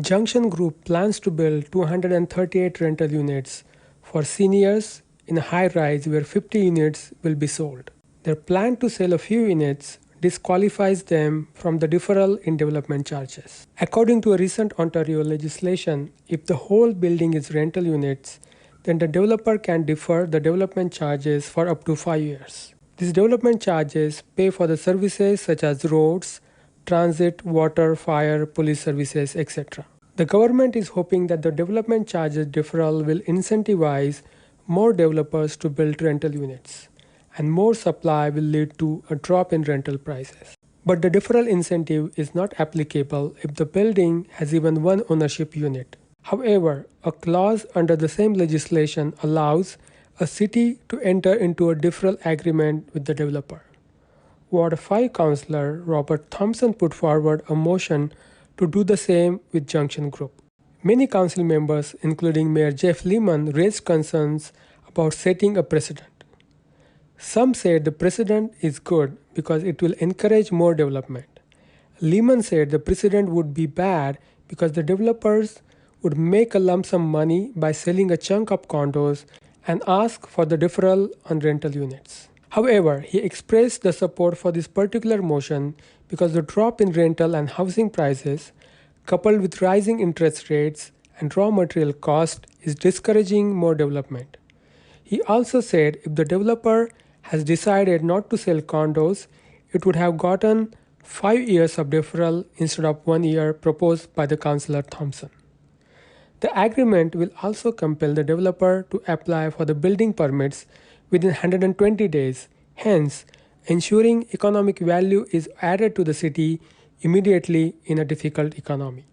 Junction Group plans to build 238 rental units for seniors in a high-rise where 50 units will be sold. Their plan to sell a few units disqualifies them from the deferral in development charges. According to a recent Ontario legislation, if the whole building is rental units, then the developer can defer the development charges for up to 5 years. These development charges pay for the services such as roads, transit, water, fire, police services, etc. The government is hoping that the development charges deferral will incentivize more developers to build rental units, and more supply will lead to a drop in rental prices. But the deferral incentive is not applicable if the building has even one ownership unit. However, a clause under the same legislation allows a city to enter into a deferral agreement with the developer. Ward 5 councilor Robert Thomson put forward a motion to do the same with Junction Group. Many council members, including Mayor Jeff Lehman, raised concerns about setting a precedent. Some said the precedent is good because it will encourage more development. Lehman said the precedent would be bad because the developers would make a lump sum money by selling a chunk of condos and ask for the deferral on rental units. However, he expressed the support for this particular motion because the drop in rental and housing prices, coupled with rising interest rates and raw material cost, is discouraging more development. He also said if the developer has decided not to sell condos, it would have gotten 5 years of deferral instead of 1 year proposed by the councilor Thomson. The agreement will also compel the developer to apply for the building permits within 120 days, hence ensuring economic value is added to the city immediately in a difficult economy.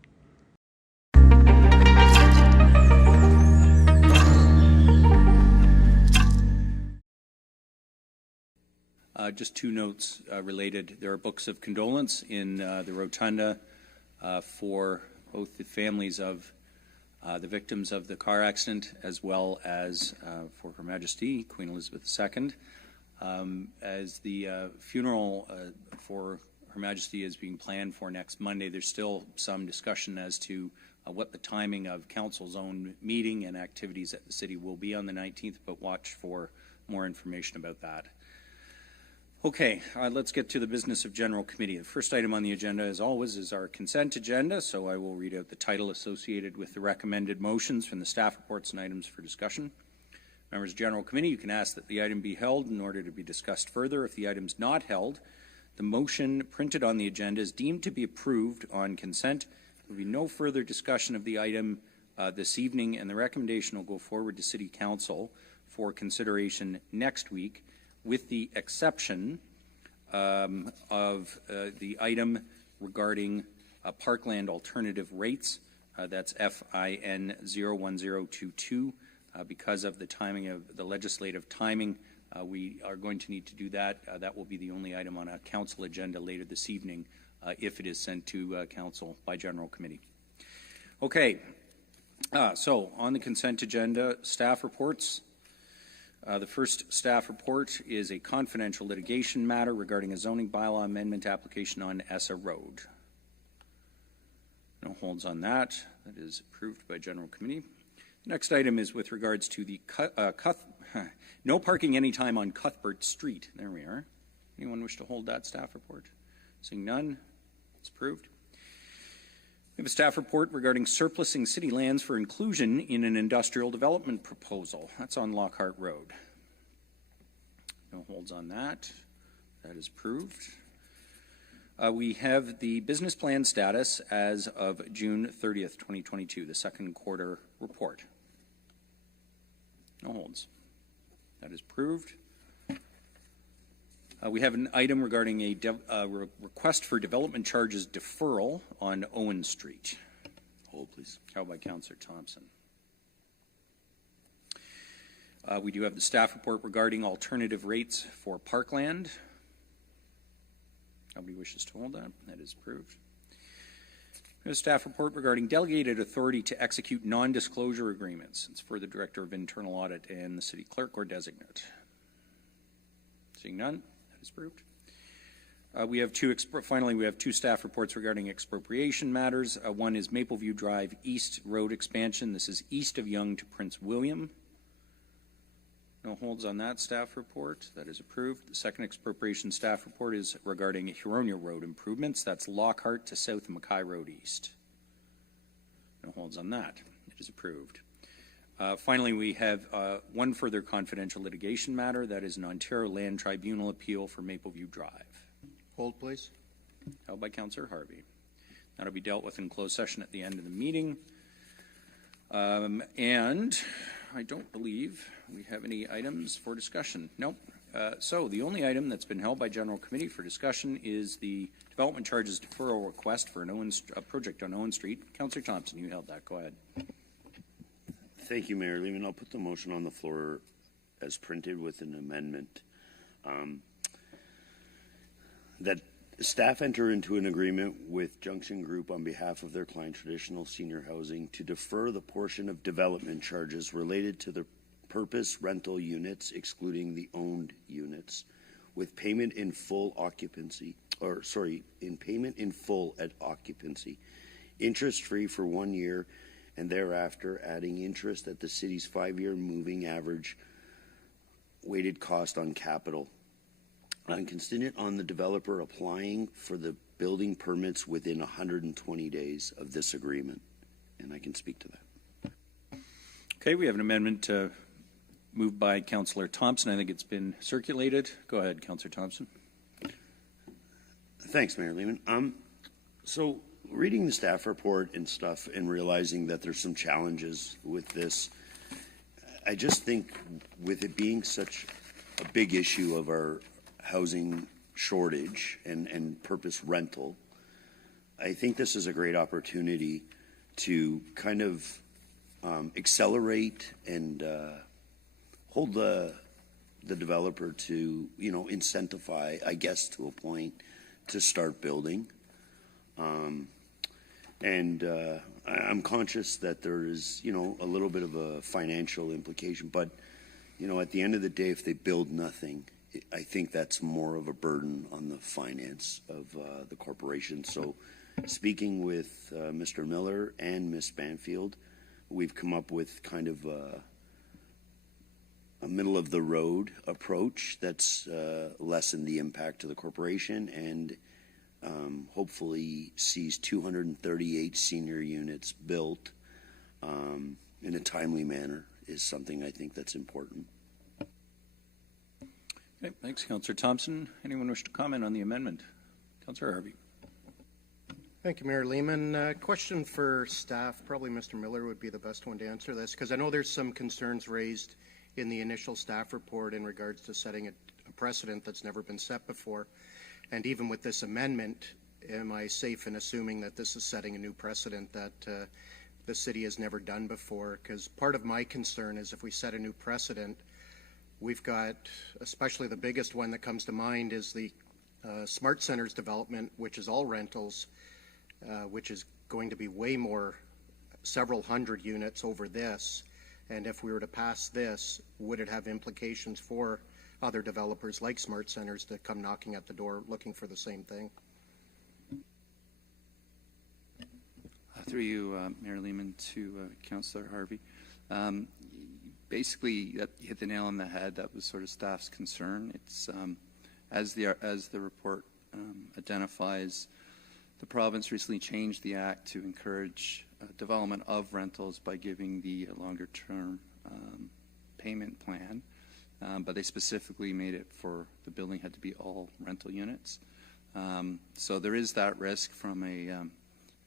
Just two notes related. There are books of condolence in the rotunda for both the families of the victims of the car accident as well as for Her Majesty, Queen Elizabeth II. As the funeral for Her Majesty is being planned for next Monday, there's still some discussion as to what the timing of Council's own meeting and activities at the City will be on the 19th, but watch for more information about that. Okay, let's get to the business of General Committee. The first item on the agenda, as always, is our consent agenda, so I will read out the title associated with the recommended motions from the staff reports and items for discussion. Members of General Committee, you can ask that the item be held in order to be discussed further. If the item is not held, the motion printed on the agenda is deemed to be approved on consent. There will be no further discussion of the item this evening, and the recommendation will go forward to City Council for consideration next week, with the exception of the item regarding parkland alternative rates. That's FIN 01022. Because of the timing of the legislative timing, we are going to need to do that. That will be the only item on a council agenda later this evening if it is sent to council by General Committee. Okay, so on the consent agenda, staff reports. The first staff report is a confidential litigation matter regarding a zoning bylaw amendment application on Essa Road. No holds on that. That is approved by General Committee. The next item is with regards to the no parking anytime on Cuthbert Street. There we are. Anyone wish to hold that staff report? Seeing none, it's approved. We have a staff report regarding surplusing city lands for inclusion in an industrial development proposal. That's on Lockhart Road. No holds on that. That is approved. We have the business plan status as of June 30th, 2022, the second quarter report. No holds. That is approved. We have an item regarding a request for development charges deferral on Owen Street. Hold, please. Held by Councillor Thomson. We do have the staff report regarding alternative rates for parkland. Nobody wishes to hold that. That is approved. We have a staff report regarding delegated authority to execute non-disclosure agreements. It's for the Director of Internal Audit and the City Clerk or Designate. Seeing none. Is approved. We have finally, we have two staff reports regarding expropriation matters. One is Mapleview Drive East Road expansion. This is east of Yonge to Prince William. No holds on that staff report. That is approved. The second expropriation staff report is regarding Huronia Road improvements. That's Lockhart to South Mackay Road East. No holds on that. It is approved. Finally, we have one further confidential litigation matter. That is an Ontario Land Tribunal appeal for Mapleview Drive. Hold, please. Held by Councillor Harvey. That'll be dealt with in closed session at the end of the meeting. And I don't believe we have any items for discussion. Nope. So the only item that's been held by General Committee for discussion is the development charges deferral request for a project on Owen Street. Councillor Thomson, you held that. Go ahead. Thank you, Mayor Lehman. I'll put the motion on the floor as printed with an amendment. That staff enter into an agreement with Junction Group on behalf of their client Traditional Senior Housing to defer the portion of development charges related to the purpose rental units, excluding the owned units, with payment in full occupancy, payment in full at occupancy, interest-free for 1 year, and thereafter adding interest at the city's 5-year moving average weighted cost on capital. I'm contingent on the developer applying for the building permits within 120 days of this agreement, and I can speak to that. Okay, we have an amendment moved by Councillor Thomson. I think it's been circulated. Go ahead, Councillor Thomson. Thanks, Mayor Lehman. So reading the staff report and stuff and realizing that there's some challenges with this, I just think with it being such a big issue of our housing shortage and purpose rental, I think this is a great opportunity to kind of accelerate and hold the developer to, incentivize, I guess, to a point to start building. I'm conscious that there is, a little bit of a financial implication, but, at the end of the day, if they build nothing, I think that's more of a burden on the finance of the corporation. So speaking with Mr. Miller and Ms. Banfield, we've come up with kind of a middle of the road approach that's lessen the impact to the corporation and hopefully sees 238 senior units built in a timely manner is something I think that's important. Okay, thanks, Councillor Thomson. Anyone wish to comment on the amendment? Councillor Harvey. Thank you, Mayor Lehman. Question for staff. Probably Mr. Miller would be the best one to answer this, because I know there's some concerns raised in the initial staff report in regards to setting a precedent that's never been set before. And even with this amendment, am I safe in assuming that this is setting a new precedent that the city has never done before? Because part of my concern is if we set a new precedent, we've got, especially the biggest one that comes to mind is the Smart Centers development, which is all rentals, which is going to be way more, several hundred units over this. And if we were to pass this, would it have implications for other developers like Smart Centers that come knocking at the door looking for the same thing? Through you, Mayor Lehman, to Councillor Harvey. Basically, you hit the nail on the head. That was sort of staff's concern. It's as the report identifies, the province recently changed the act to encourage development of rentals by giving the longer-term payment plan, but they specifically made it for the building had to be all rental units. So there is that risk from a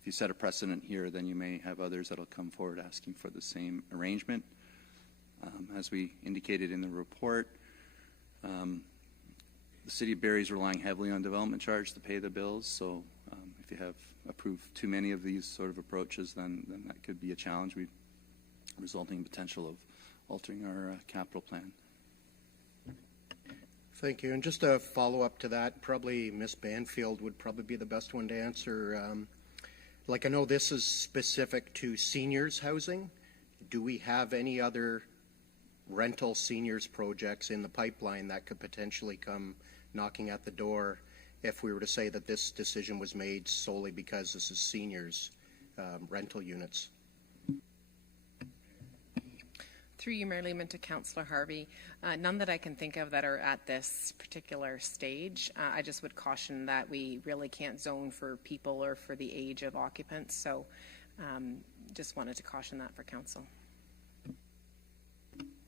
if you set a precedent here, then you may have others that will come forward asking for the same arrangement. As we indicated in the report, the City of Barrie is relying heavily on development charge to pay the bills. So if you have approved too many of these sort of approaches, then that could be a challenge, resulting in potential of altering our capital plan. Thank you. And just a follow-up to that, probably Ms. Banfield would probably be the best one to answer. Like I know this is specific to seniors housing. Do we have any other rental seniors projects in the pipeline that could potentially come knocking at the door if we were to say that this decision was made solely because this is seniors rental units. Through you, Mayor Lehman, to Councillor Harvey, none that I can think of that are at this particular stage. I just would caution that we really can't zone for people or for the age of occupants, so just wanted to caution that for Council.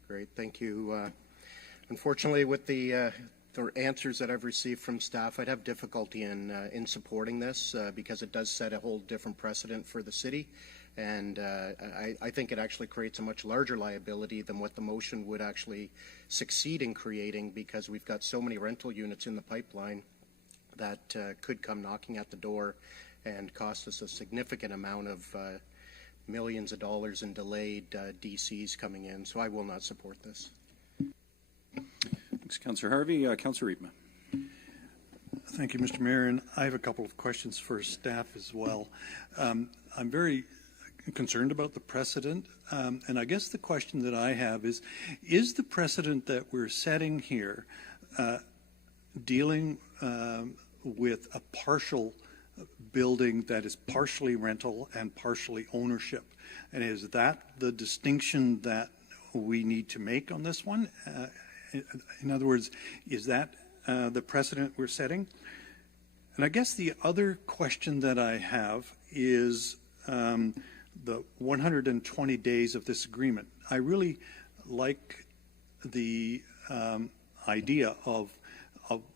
Great, thank you. Unfortunately, with the answers that I've received from staff, I'd have difficulty in supporting this because it does set a whole different precedent for the city. And I think it actually creates a much larger liability than what the motion would actually succeed in creating, because we've got so many rental units in the pipeline that could come knocking at the door and cost us a significant amount of millions of dollars in delayed DCs coming in. So I will not support this. Thanks, Councillor Harvey. Councillor Riepma. Thank you, Mr. Mayor, and I have a couple of questions for staff as well. I'm very concerned about the precedent, and I guess the question that I have is the precedent that we're setting here dealing with a partial building that is partially rental and partially ownership? And is that the distinction that we need to make on this one? In other words, is that the precedent we're setting? And I guess the other question that I have is the 120 days of this agreement. I really like the idea of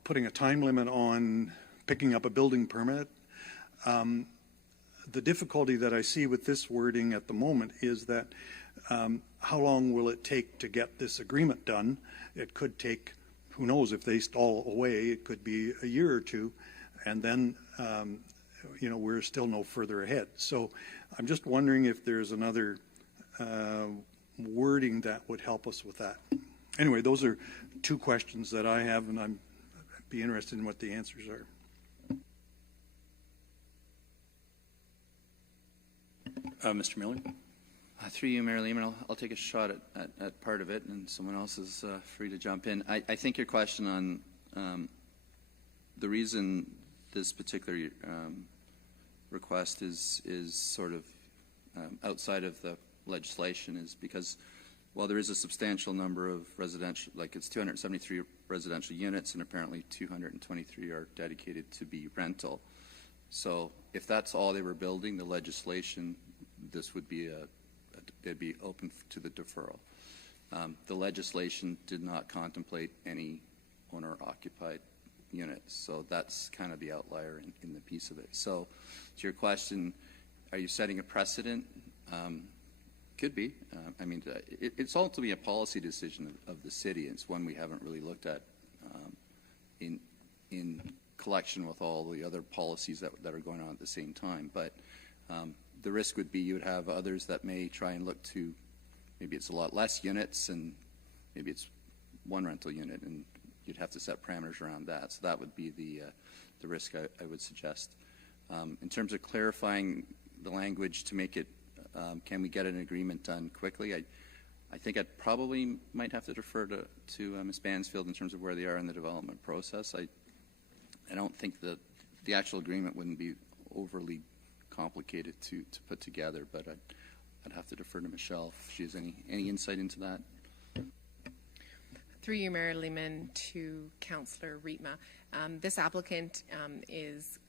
putting a time limit on picking up a building permit. The difficulty that I see with this wording at the moment is that how long will it take to get this agreement done? It could take, who knows, if they stall away, it could be a year or two, and then you know, we're still no further ahead. So I'm just wondering if there's another wording that would help us with that. Anyway, those are two questions that I have, and I'd be interested in what the answers are. Mr. Miller. Through you, Mayor Lehman, I'll take a shot at part of it, and someone else is free to jump in. I think your question on the reason this particular request is sort of outside of the legislation is because while there is a substantial number of residential, like it's 273 residential units, and apparently 223 are dedicated to be rental. So if that's all they were building, the legislation, this would be they'd be open to the deferral. The legislation did not contemplate any owner-occupied units, so that's kind of the outlier in the piece of it. So to your question, are you setting a precedent? Could be. I mean, it's ultimately a policy decision of the city. It's one we haven't really looked at in collection with all the other policies that are going on at the same time. But the risk would be you would have others that may try and look to, maybe it's a lot less units and maybe it's one rental unit, and you'd have to set parameters around that. So that would be the risk I would suggest. In terms of clarifying the language to make it, can we get an agreement done quickly? I think I'd probably might have to defer to Ms. Bansfield in terms of where they are in the development process. I don't think that the actual agreement wouldn't be overly complicated to put together, but I'd have to defer to Michelle if she has any insight into that. Through you, Mayor Lehman, to Councillor Riepma. This applicant is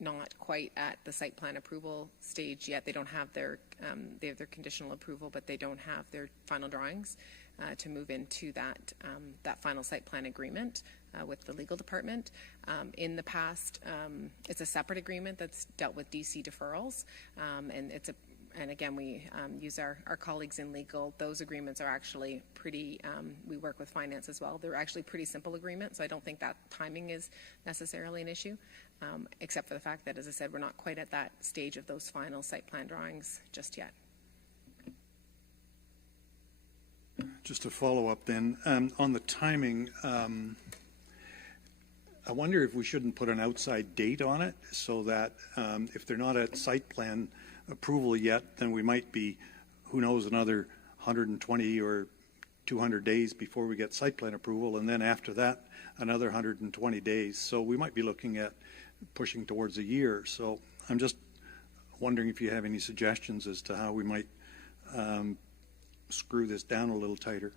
not quite at the site plan approval stage yet. They don't have they have their conditional approval, but they don't have their final drawings to move into that final site plan agreement with the legal department. In the past, it's a separate agreement that's dealt with DC deferrals, and again, we use our colleagues in legal. Those agreements are actually pretty, we work with finance as well. They're actually pretty simple agreements, so I don't think that timing is necessarily an issue, except for the fact that, as I said, we're not quite at that stage of those final site plan drawings just yet. Just to follow up then, on the timing, I wonder if we shouldn't put an outside date on it so that if they're not at site plan approval yet, then we might be, who knows, another 120 or 200 days before we get site plan approval, and then after that, another 120 days. So we might be looking at pushing towards a year. So I'm just wondering if you have any suggestions as to how we might screw this down a little tighter.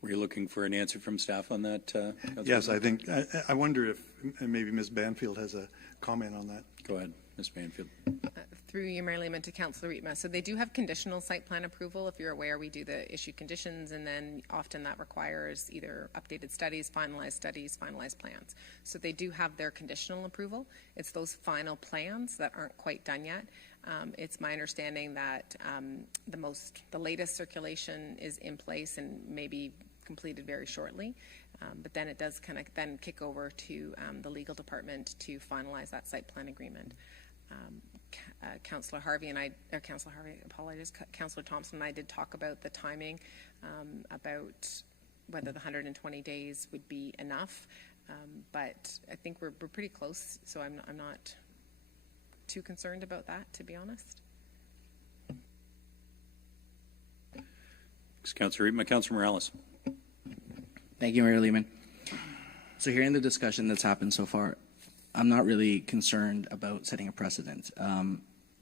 Were you looking for an answer from staff on that? Yes, I think, I wonder if maybe Ms. Banfield has a comment on that. Go ahead, Ms. Banfield. Through you, Mayor Lehman, to Councilor Rietma. So they do have conditional site plan approval. If you're aware, we do the issue conditions, and then often that requires either updated studies, finalized plans. So they do have their conditional approval. It's those final plans that aren't quite done yet. It's my understanding that the latest circulation is in place and maybe completed very shortly. But then it does kind of then kick over to the legal department to finalize that site plan agreement. Councilor Harvey, Councilor Thomson and I did talk about the timing, about whether the 120 days would be enough. But I think we're pretty close, so I'm not too concerned about that, to be honest. Councilor Rietma. Councilor Morales. Thank you, Mayor Lehman. So hearing the discussion that's happened so far, I'm not really concerned about setting a precedent.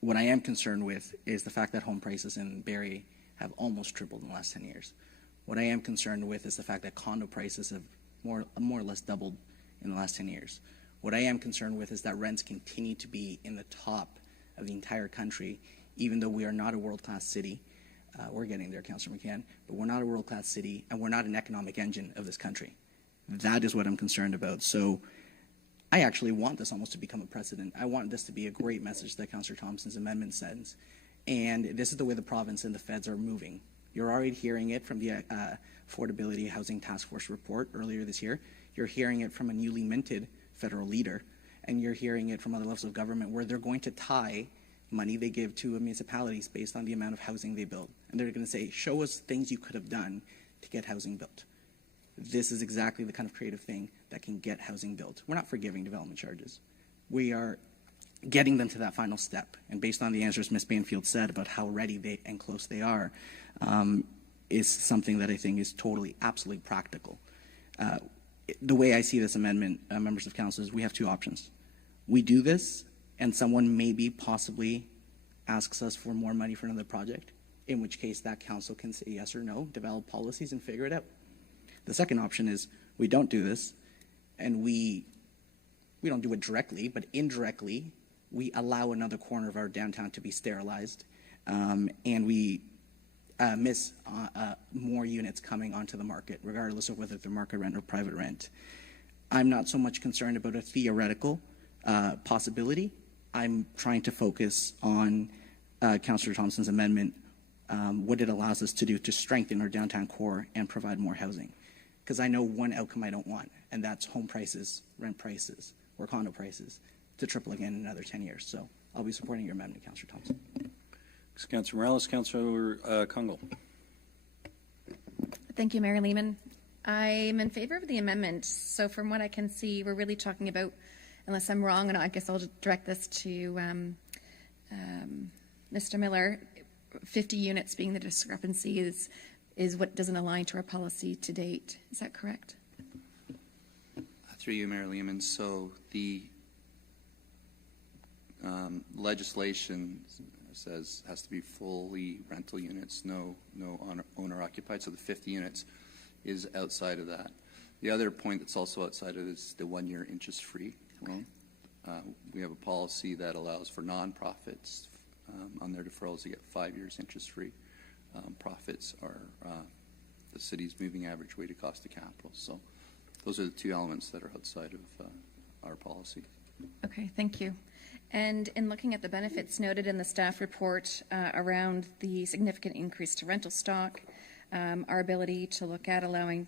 What I am concerned with is the fact that home prices in Barrie have almost tripled in the last 10 years. What I am concerned with is the fact that condo prices have more or less doubled in the last 10 years. What I am concerned with is that rents continue to be in the top of the entire country, even though we are not a world-class city. We're getting there, Councillor McCann, but we're not a world-class city, and we're not an economic engine of this country. That is what I'm concerned about. So I actually want this almost to become a precedent. I want this to be a great message that Councillor Thompson's amendment sends. And this is the way the province and the feds are moving. You're already hearing it from the Affordability Housing Task Force report earlier this year. You're hearing it from a newly minted federal leader. And you're hearing it from other levels of government where they're going to tie money they give to municipalities based on the amount of housing they build. And they're going to say, show us things you could have done to get housing built. This is exactly the kind of creative thing that can get housing built. We're not forgiving development charges. We are getting them to that final step. And based on the answers Ms. Banfield said about how ready they and close they are, is something that I think is totally, absolutely practical. The way I see this amendment, members of council, is we have two options. We do this, and someone maybe possibly asks us for more money for another project, in which case that council can say yes or no, develop policies, and figure it out. The second option is we don't do this, and we don't do it directly, but indirectly, we allow another corner of our downtown to be sterilized, and we miss more units coming onto the market, regardless of whether they're market rent or private rent. I'm not so much concerned about a theoretical possibility. I'm trying to focus on Councillor Thompson's amendment, what it allows us to do to strengthen our downtown core and provide more housing. Because I know one outcome I don't want, and that's home prices, rent prices, or condo prices to triple again in another 10 years. So I'll be supporting your amendment, Councillor Thompson. Councillor Morales. Councillor Kungle. Thank you, Mayor Lehman. I'm in favor of the amendment. So from what I can see, we're really talking about, unless I'm wrong, and I guess I'll direct this to Mr. Miller, 50 units being the discrepancy is what doesn't align to our policy to date. Is that correct? Through you, Mayor Lehman. So the legislation says has to be fully rental units, no owner occupied. So the 50 units is outside of that. The other point that's also outside of this is the 1-year interest-free loan. We have a policy that allows for nonprofits on their deferrals to get 5 years interest-free. Profits are the city's moving average weighted cost of capital. So those are the two elements that are outside of our policy. Okay, thank you. And in looking at the benefits noted in the staff report around the significant increase to rental stock, our ability to look at allowing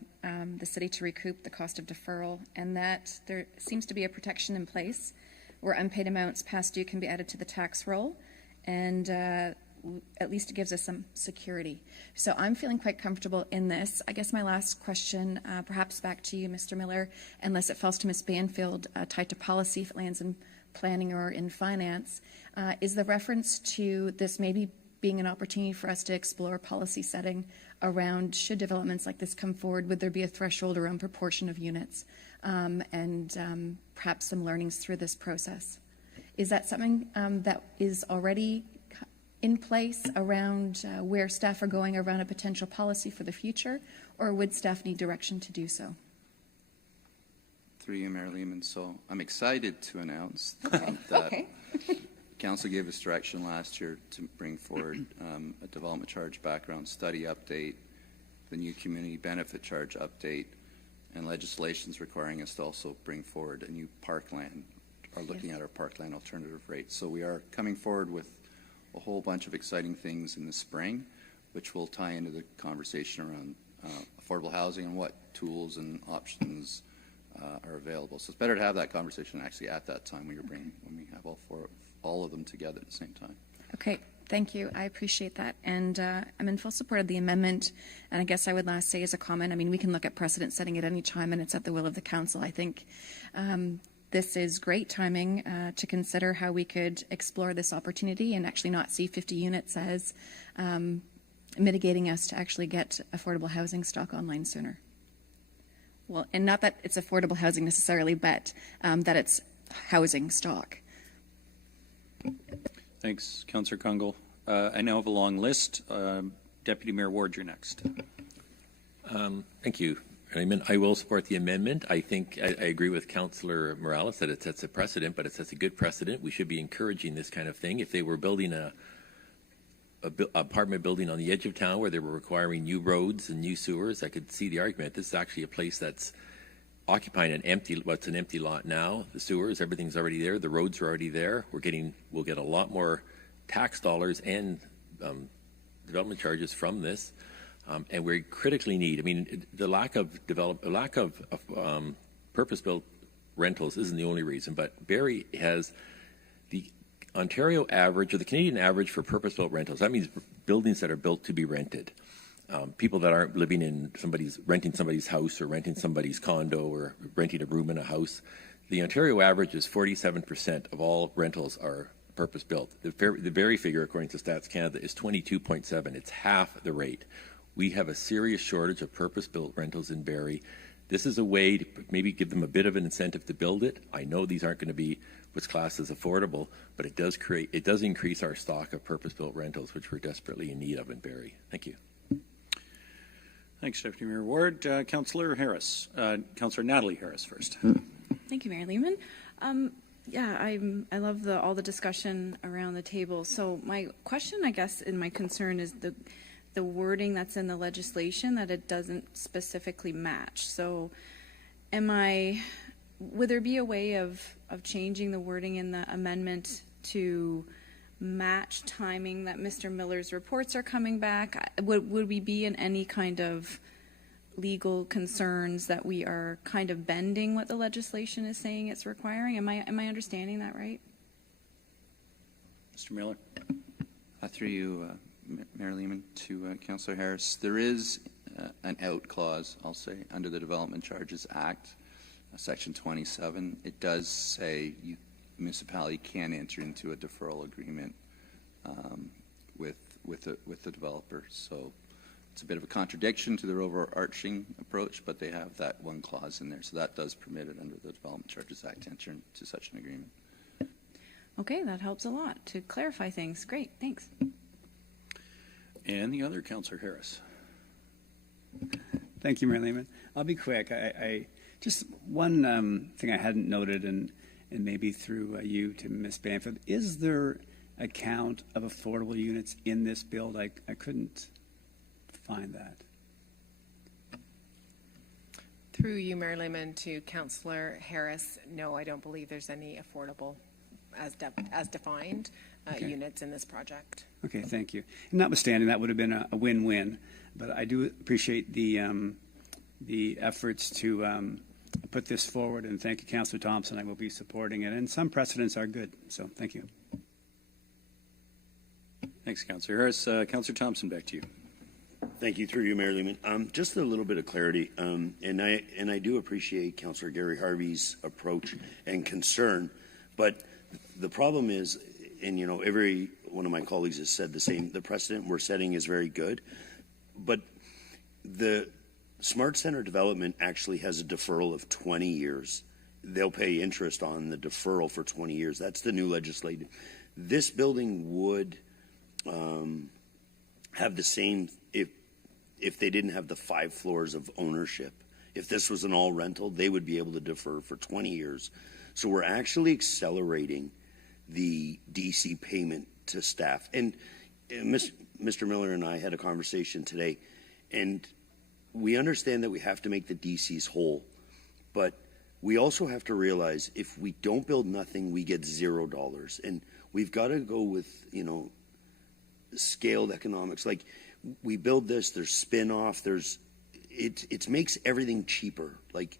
the city to recoup the cost of deferral, and that there seems to be a protection in place where unpaid amounts past due can be added to the tax roll, and at least it gives us some security. So I'm feeling quite comfortable in this. I guess my last question, perhaps back to you, Mr. Miller, unless it falls to Ms. Banfield, tied to policy, if it lands in planning or in finance, is the reference to this maybe being an opportunity for us to explore policy setting around, should developments like this come forward, would there be a threshold around proportion of units, and perhaps some learnings through this process? Is that something that is already in place around where staff are going around a potential policy for the future, or would staff need direction to do so? Through you, Mayor Lehman. So I'm excited to announce Okay. that Council gave us direction last year to bring forward a development charge background study update, the new community benefit charge update, and legislation's requiring us to also bring forward a new parkland, or looking at our parkland alternative rates. So we are coming forward with a whole bunch of exciting things in the spring, which will tie into the conversation around affordable housing and what tools and options are available. So it's better to have that conversation actually at that time when we have all of them together at the same time. Okay, thank you. I appreciate that. And I'm in full support of the amendment. And I guess I would last say as a comment, I mean, we can look at precedent setting at any time, and it's at the will of the council. I think this is great timing to consider how we could explore this opportunity and actually not see 50 units as mitigating us to actually get affordable housing stock online sooner. Well, and not that it's affordable housing necessarily, but that it's housing stock. Thanks, Councillor Kungl. I now have a long list. Deputy Mayor Ward, you're next. Thank you. I will support the amendment. I think I agree with Councillor Morales that it sets a precedent, but it sets a good precedent. We should be encouraging this kind of thing. If they were building a apartment building on the edge of town where they were requiring new roads and new sewers, I could see the argument. This is actually a place that's occupying an empty lot now. The sewers, everything's already there. The roads are already there. We'll get a lot more tax dollars and development charges from this. And we critically need, I mean, the lack of purpose-built rentals isn't the only reason, but Barrie has the Ontario average, or the Canadian average for purpose-built rentals. That means buildings that are built to be rented. People that aren't living in renting somebody's house or renting somebody's condo or renting a room in a house. The Ontario average is 47% of all rentals are purpose-built. The Barrie figure, according to Stats Canada, is 22.7. It's half the rate. We have a serious shortage of purpose-built rentals in Barrie. This is a way to maybe give them a bit of an incentive to build it. I know these aren't going to be what's classed as affordable, but it does increase our stock of purpose-built rentals, which we're desperately in need of in Barrie. Thank you. Thanks, Deputy Mayor Ward. Councillor Harris. Councillor Natalie Harris first. Thank you, Mayor Lehman. I love all the discussion around the table. So my question, I guess, and my concern is the wording that's in the legislation, that it doesn't specifically match. So would there be a way of changing the wording in the amendment to match timing that Mr. Miller's reports are coming back? Would we be in any kind of legal concerns that we are kind of bending what the legislation is saying it's requiring? Am I understanding that right? Mr. Miller. Through you, Mayor Lehman, to Councillor Harris. There is an out clause, I'll say, under the Development Charges Act, Section 27. It does say municipality can enter into a deferral agreement with the developer. So it's a bit of a contradiction to their overarching approach, but they have that one clause in there. So that does permit it under the Development Charges Act to enter into such an agreement. Okay, that helps a lot to clarify things. Great, thanks. And the other, Councillor Harris. Thank you, Mayor Lehman. I'll be quick. I just one thing I hadn't noted, and maybe through you to Ms. Banfield, is there a count of affordable units in this build? I couldn't find that. Through you, Mayor Lehman, to Councillor Harris, no, I don't believe there's any affordable as defined units in this project. Okay, thank you. And notwithstanding, that would have been a win-win, but I do appreciate the efforts to put this forward, and thank you, Councillor Thomson. I will be supporting it, and some precedents are good, so thank you. Thanks, Councillor Harris. Councillor Thomson, back to you. Thank you, through you, Mayor Lehman. Just a little bit of clarity, and I do appreciate Councillor Gary Harvey's approach and concern, but The problem is, and you know, every one of my colleagues has said the same, the precedent we're setting is very good, but the Smart Center development actually has a deferral of 20 years. They'll pay interest on the deferral for 20 years. That's the new legislation. This building would have the same if they didn't have the 5 floors of ownership. If this was an all rental, they would be able to defer for 20 years. So we're actually accelerating the DC payment to staff. And Mr. Miller and I had a conversation today, and we understand that we have to make the DCs whole, but we also have to realize if we don't build nothing, we get $0. And we've got to go with, you know, scaled economics. Like, we build this, there's spin-off, it makes everything cheaper. Like,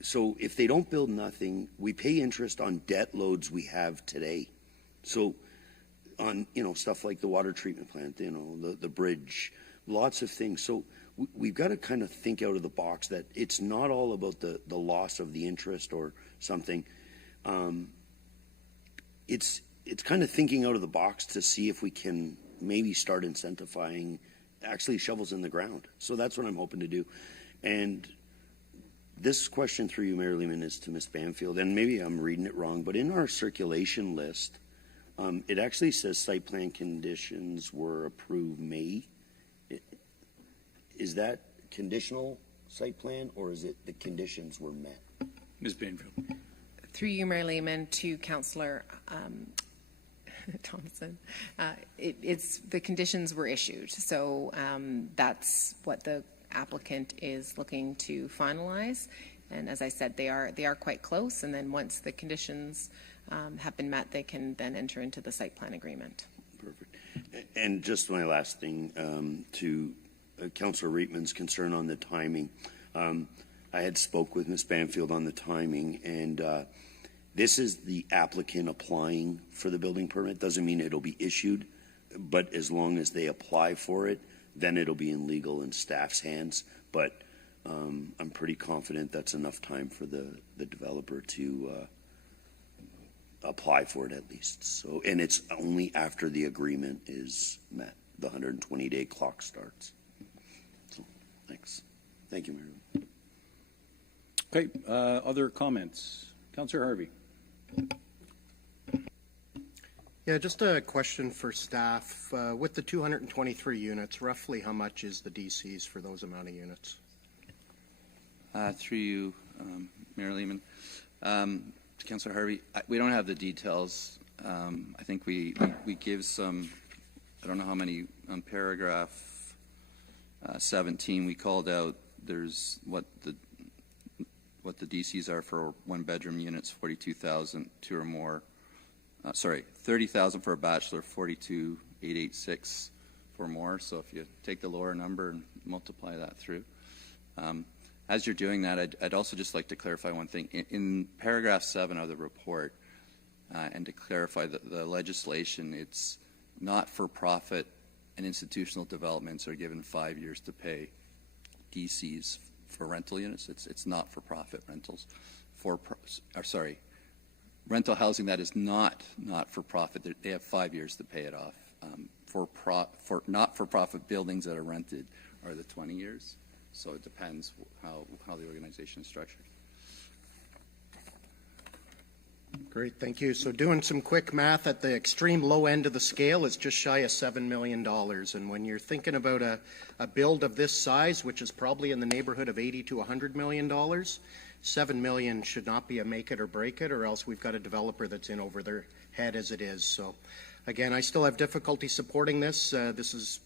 so if they don't build nothing, we pay interest on debt loads we have today. So on, you know, stuff like the water treatment plant, you know, the bridge, lots of things. So we've got to kind of think out of the box that it's not all about the loss of the interest or something. It's kind of thinking out of the box to see if we can maybe start incentivizing actually shovels in the ground. So that's what I'm hoping to do. And this question through you, Mayor Lehman, is to Ms. Banfield, and maybe I'm reading it wrong, but in our circulation list, it actually says site plan conditions were approved May. Is that conditional site plan, or is it the conditions were met? Ms. Banfield. Through you, Mayor Lehman, to Councillor Thomson. It's the conditions were issued, so that's what the applicant is looking to finalize. And as I said, they are quite close. And then once the conditions have been met, they can then enter into the site plan agreement. Perfect. And just my last thing to Councillor Reitman's concern on the timing. I had spoke with Ms. Banfield on the timing, and this is the applicant applying for the building permit. Doesn't mean it'll be issued, but as long as they apply for it, then it'll be in legal and staff's hands. But I'm pretty confident that's enough time for the developer to apply for it at least. So, and it's only after the agreement is met, the 120-day clock starts. So, thanks. Thank you, Mayor. Okay, other comments? Councillor Harvey. Yeah, just a question for staff. With the 223 units, roughly how much is the DCs for those amount of units? Through you, Mayor Lehman. To Councillor Harvey, we don't have the details. I think we give some, I don't know how many, on paragraph 17, we called out there's what the DCs are for one-bedroom units, 42,000, 2 or more. 30,000 for a bachelor, 42,886 for more. So if you take the lower number and multiply that through. As you're doing that, I'd also just like to clarify one thing. In paragraph 7 of the report, and to clarify the legislation, it's not-for-profit and institutional developments are given 5 years to pay DCs for rental units. It's not-for-profit rentals. Rental housing that is not-for-profit, they have 5 years to pay it off. For not-for-profit buildings that are rented are the 20 years. So it depends how the organization is structured. Great, thank you. So doing some quick math at the extreme low end of the scale, it's just shy of $7 million. And when you're thinking about a build of this size, which is probably in the neighborhood of $80 to $100 million, $7 million should not be a make it or break it, or else we've got a developer that's in over their head as it is. So again, I still have difficulty supporting this. This is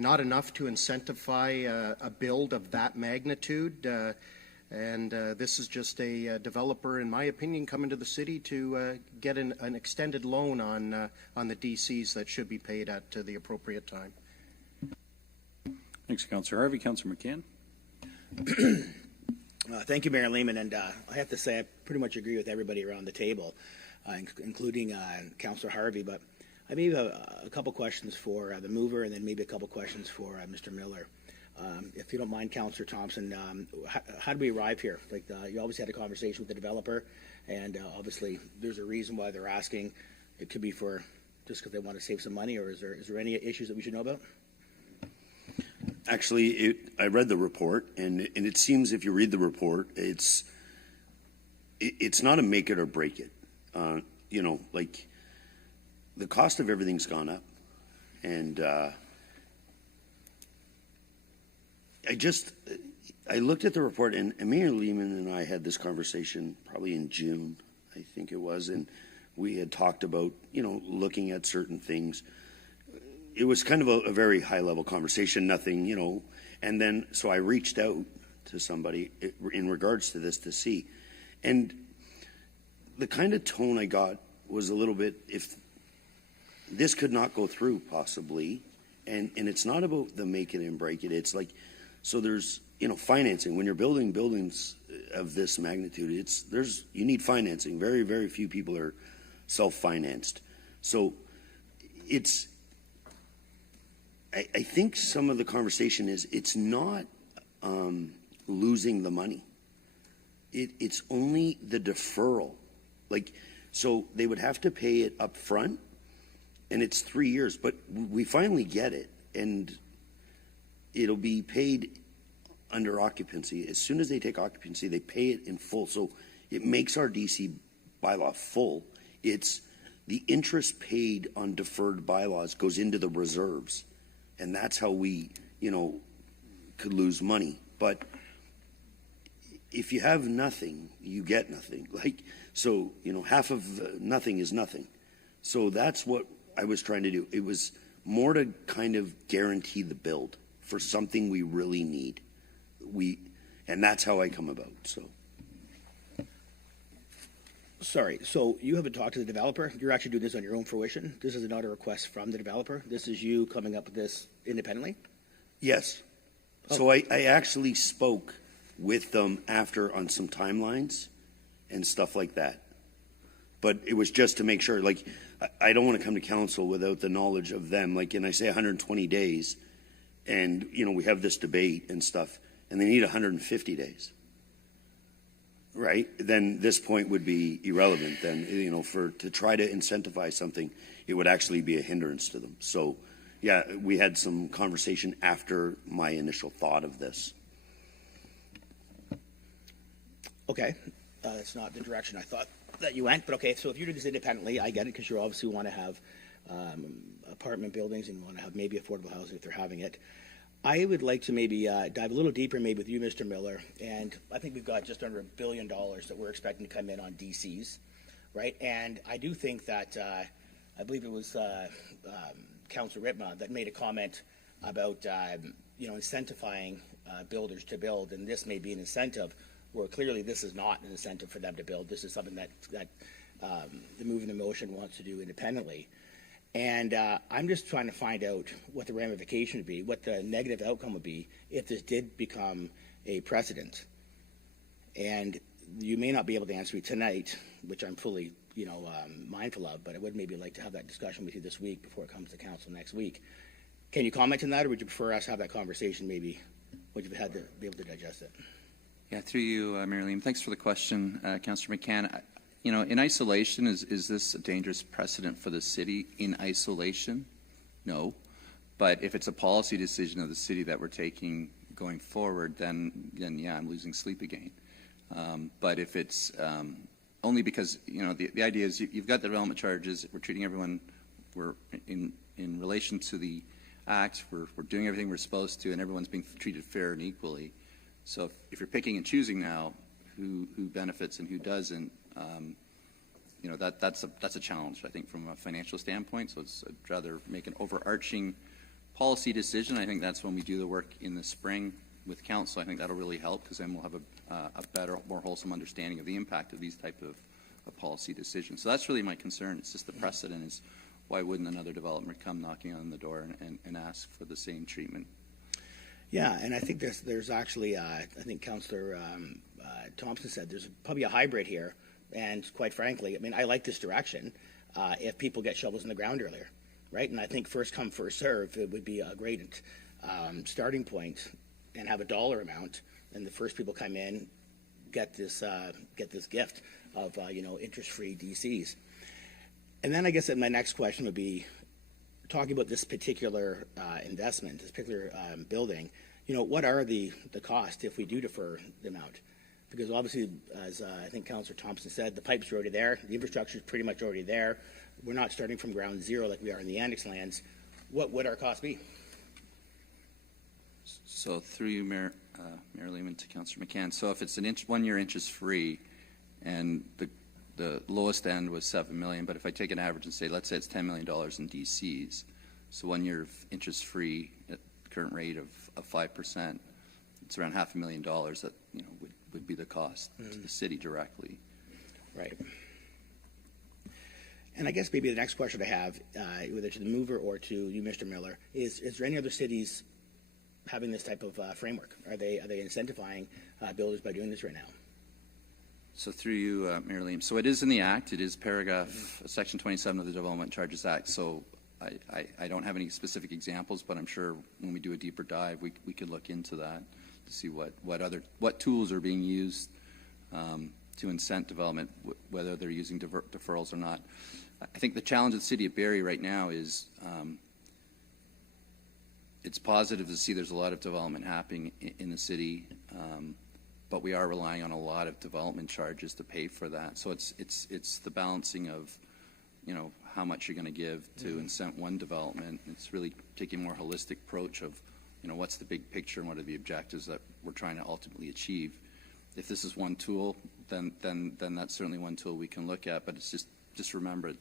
not enough to incentivize a build of that magnitude. And this is just a developer, in my opinion, coming to the city to get an extended loan on the DCs that should be paid at the appropriate time. Thanks, Councillor Harvey. Councillor McCann. Thank you, Mayor Lehman. And I have to say I pretty much agree with everybody around the table, including Councillor Harvey. But I may have a couple questions for the mover, and then maybe a couple questions for Mr. Miller. If you don't mind, Councillor Thomson, how do we arrive here? Like, you obviously had a conversation with the developer, and obviously there's a reason why they're asking. It could be for just because they want to save some money, or is there any issues that we should know about? Actually, I read the report, and it seems if you read the report, it's not a make it or break it. You know, like the cost of everything's gone up, and I looked at the report, and Mayor Lehman and I had this conversation probably in June, I think it was, and we had talked about, you know, looking at certain things. It was kind of a very high-level conversation, nothing, you know, and then so I reached out to somebody in regards to this to see, and the kind of tone I got was a little bit, if this could not go through possibly, and it's not about the make it and break it, it's like, so there's, you know, financing. When you're building buildings of this magnitude, you need financing. Very, very few people are self-financed. So I think some of the conversation is it's not losing the money. It's only the deferral. Like, so they would have to pay it up front, and it's 3 years, but we finally get it, and it'll be paid under occupancy. As soon as they take occupancy, they pay it in full. So it makes our DC bylaw full. It's the interest paid on deferred bylaws goes into the reserves, and that's how we, you know, could lose money. But if you have nothing, you get nothing. Like, so, you know, half of nothing is nothing. So that's what I was trying to do. It was more to kind of guarantee the build for something we really need. And that's how I come about, so. Sorry, so you haven't talked to the developer? You're actually doing this on your own fruition? This is not a request from the developer? This is you coming up with this independently? Yes. Oh. So I actually spoke with them after on some timelines and stuff like that. But it was just to make sure, like, I don't want to come to council without the knowledge of them. Like, and I say 120 days, and, you know, we have this debate and stuff, and they need 150 days. Right? Then this point would be irrelevant. Then, you know, to try to incentivize something, it would actually be a hindrance to them. So, yeah, we had some conversation after my initial thought of this. Okay. It's not the direction I thought that you went, but okay, so if you do this independently, I get it, because you obviously want to have apartment buildings and want to have maybe affordable housing if they're having it. I would like to maybe dive a little deeper maybe with you, Mr. Miller, and I think we've got just under $1 billion that we're expecting to come in on DCs, right? And I do think that, I believe it was Councilor Ritma that made a comment about, you know, incentivizing builders to build, and this may be an incentive where clearly this is not an incentive for them to build. This is something that the Moving the Motion wants to do independently. And I'm just trying to find out what the ramification would be, what the negative outcome would be if this did become a precedent. And you may not be able to answer me tonight, which I'm fully, you know, mindful of, but I would maybe like to have that discussion with you this week before it comes to council next week. Can you comment on that, or would you prefer us to have that conversation maybe when you've had to be able to digest it? Yeah, through you, Mayor Lehman. Thanks for the question, Councillor McCann. You know, in isolation, is this a dangerous precedent for the city in isolation? No. But if it's a policy decision of the city that we're taking going forward, then yeah, I'm losing sleep again. But if it's only because, you know, the idea is you've got the development charges, we're treating everyone, we're in relation to the Act, we're doing everything we're supposed to, and everyone's being treated fair and equally. So if you're picking and choosing now who benefits and who doesn't, you know, that's a challenge, I think, from a financial standpoint. So I'd rather make an overarching policy decision. I think that's when we do the work in the spring with council. I think that'll really help, because then we'll have a better, more wholesome understanding of the impact of these type of policy decisions. So that's really my concern. It's just the precedent is, why wouldn't another developer come knocking on the door and ask for the same treatment? Yeah, and I think there's actually, I think Councillor Thomson said there's probably a hybrid here. And quite frankly, I mean, I like this direction if people get shovels in the ground earlier, right? And I think first come, first serve, it would be a great starting point and have a dollar amount, and the first people come in get this gift of interest-free DCs. And then I guess that my next question would be, talking about this particular investment, this particular building, what are the costs if we do defer the amount? Because obviously, as I think Councilor Thomson said, the pipes are already there, the infrastructure is pretty much already there. We're not starting from ground zero like we are in the annex lands. What would our cost be? So through you, Mayor Lehman, to Councillor McCann. So if it's 1 year interest free, and the lowest end was $7 million, but if I take an average and say, let's say it's $10 million in DCs, so 1 year of interest free at current rate of 5%, it's around $500,000 that would be the cost to the city directly. Right. And I guess maybe the next question I have, whether to the mover or to you, Mr. Miller, is there any other cities having this type of framework? Are they incentivizing builders by doing this right now? So through you, Mayor Lehman. So it is in the Act. It is paragraph Section 27 of the Development Charges Act. So I don't have any specific examples, but I'm sure when we do a deeper dive, we could look into that to see what tools are being used to incent development, whether they're using deferrals or not. I think the challenge of the City of Barrie right now is it's positive to see there's a lot of development happening in the city, but we are relying on a lot of development charges to pay for that. So it's the balancing of how much you're going to give to incent one development. It's really taking a more holistic approach of what's the big picture and what are the objectives that we're trying to ultimately achieve. If this is one tool, then that's certainly one tool we can look at. But it's just remember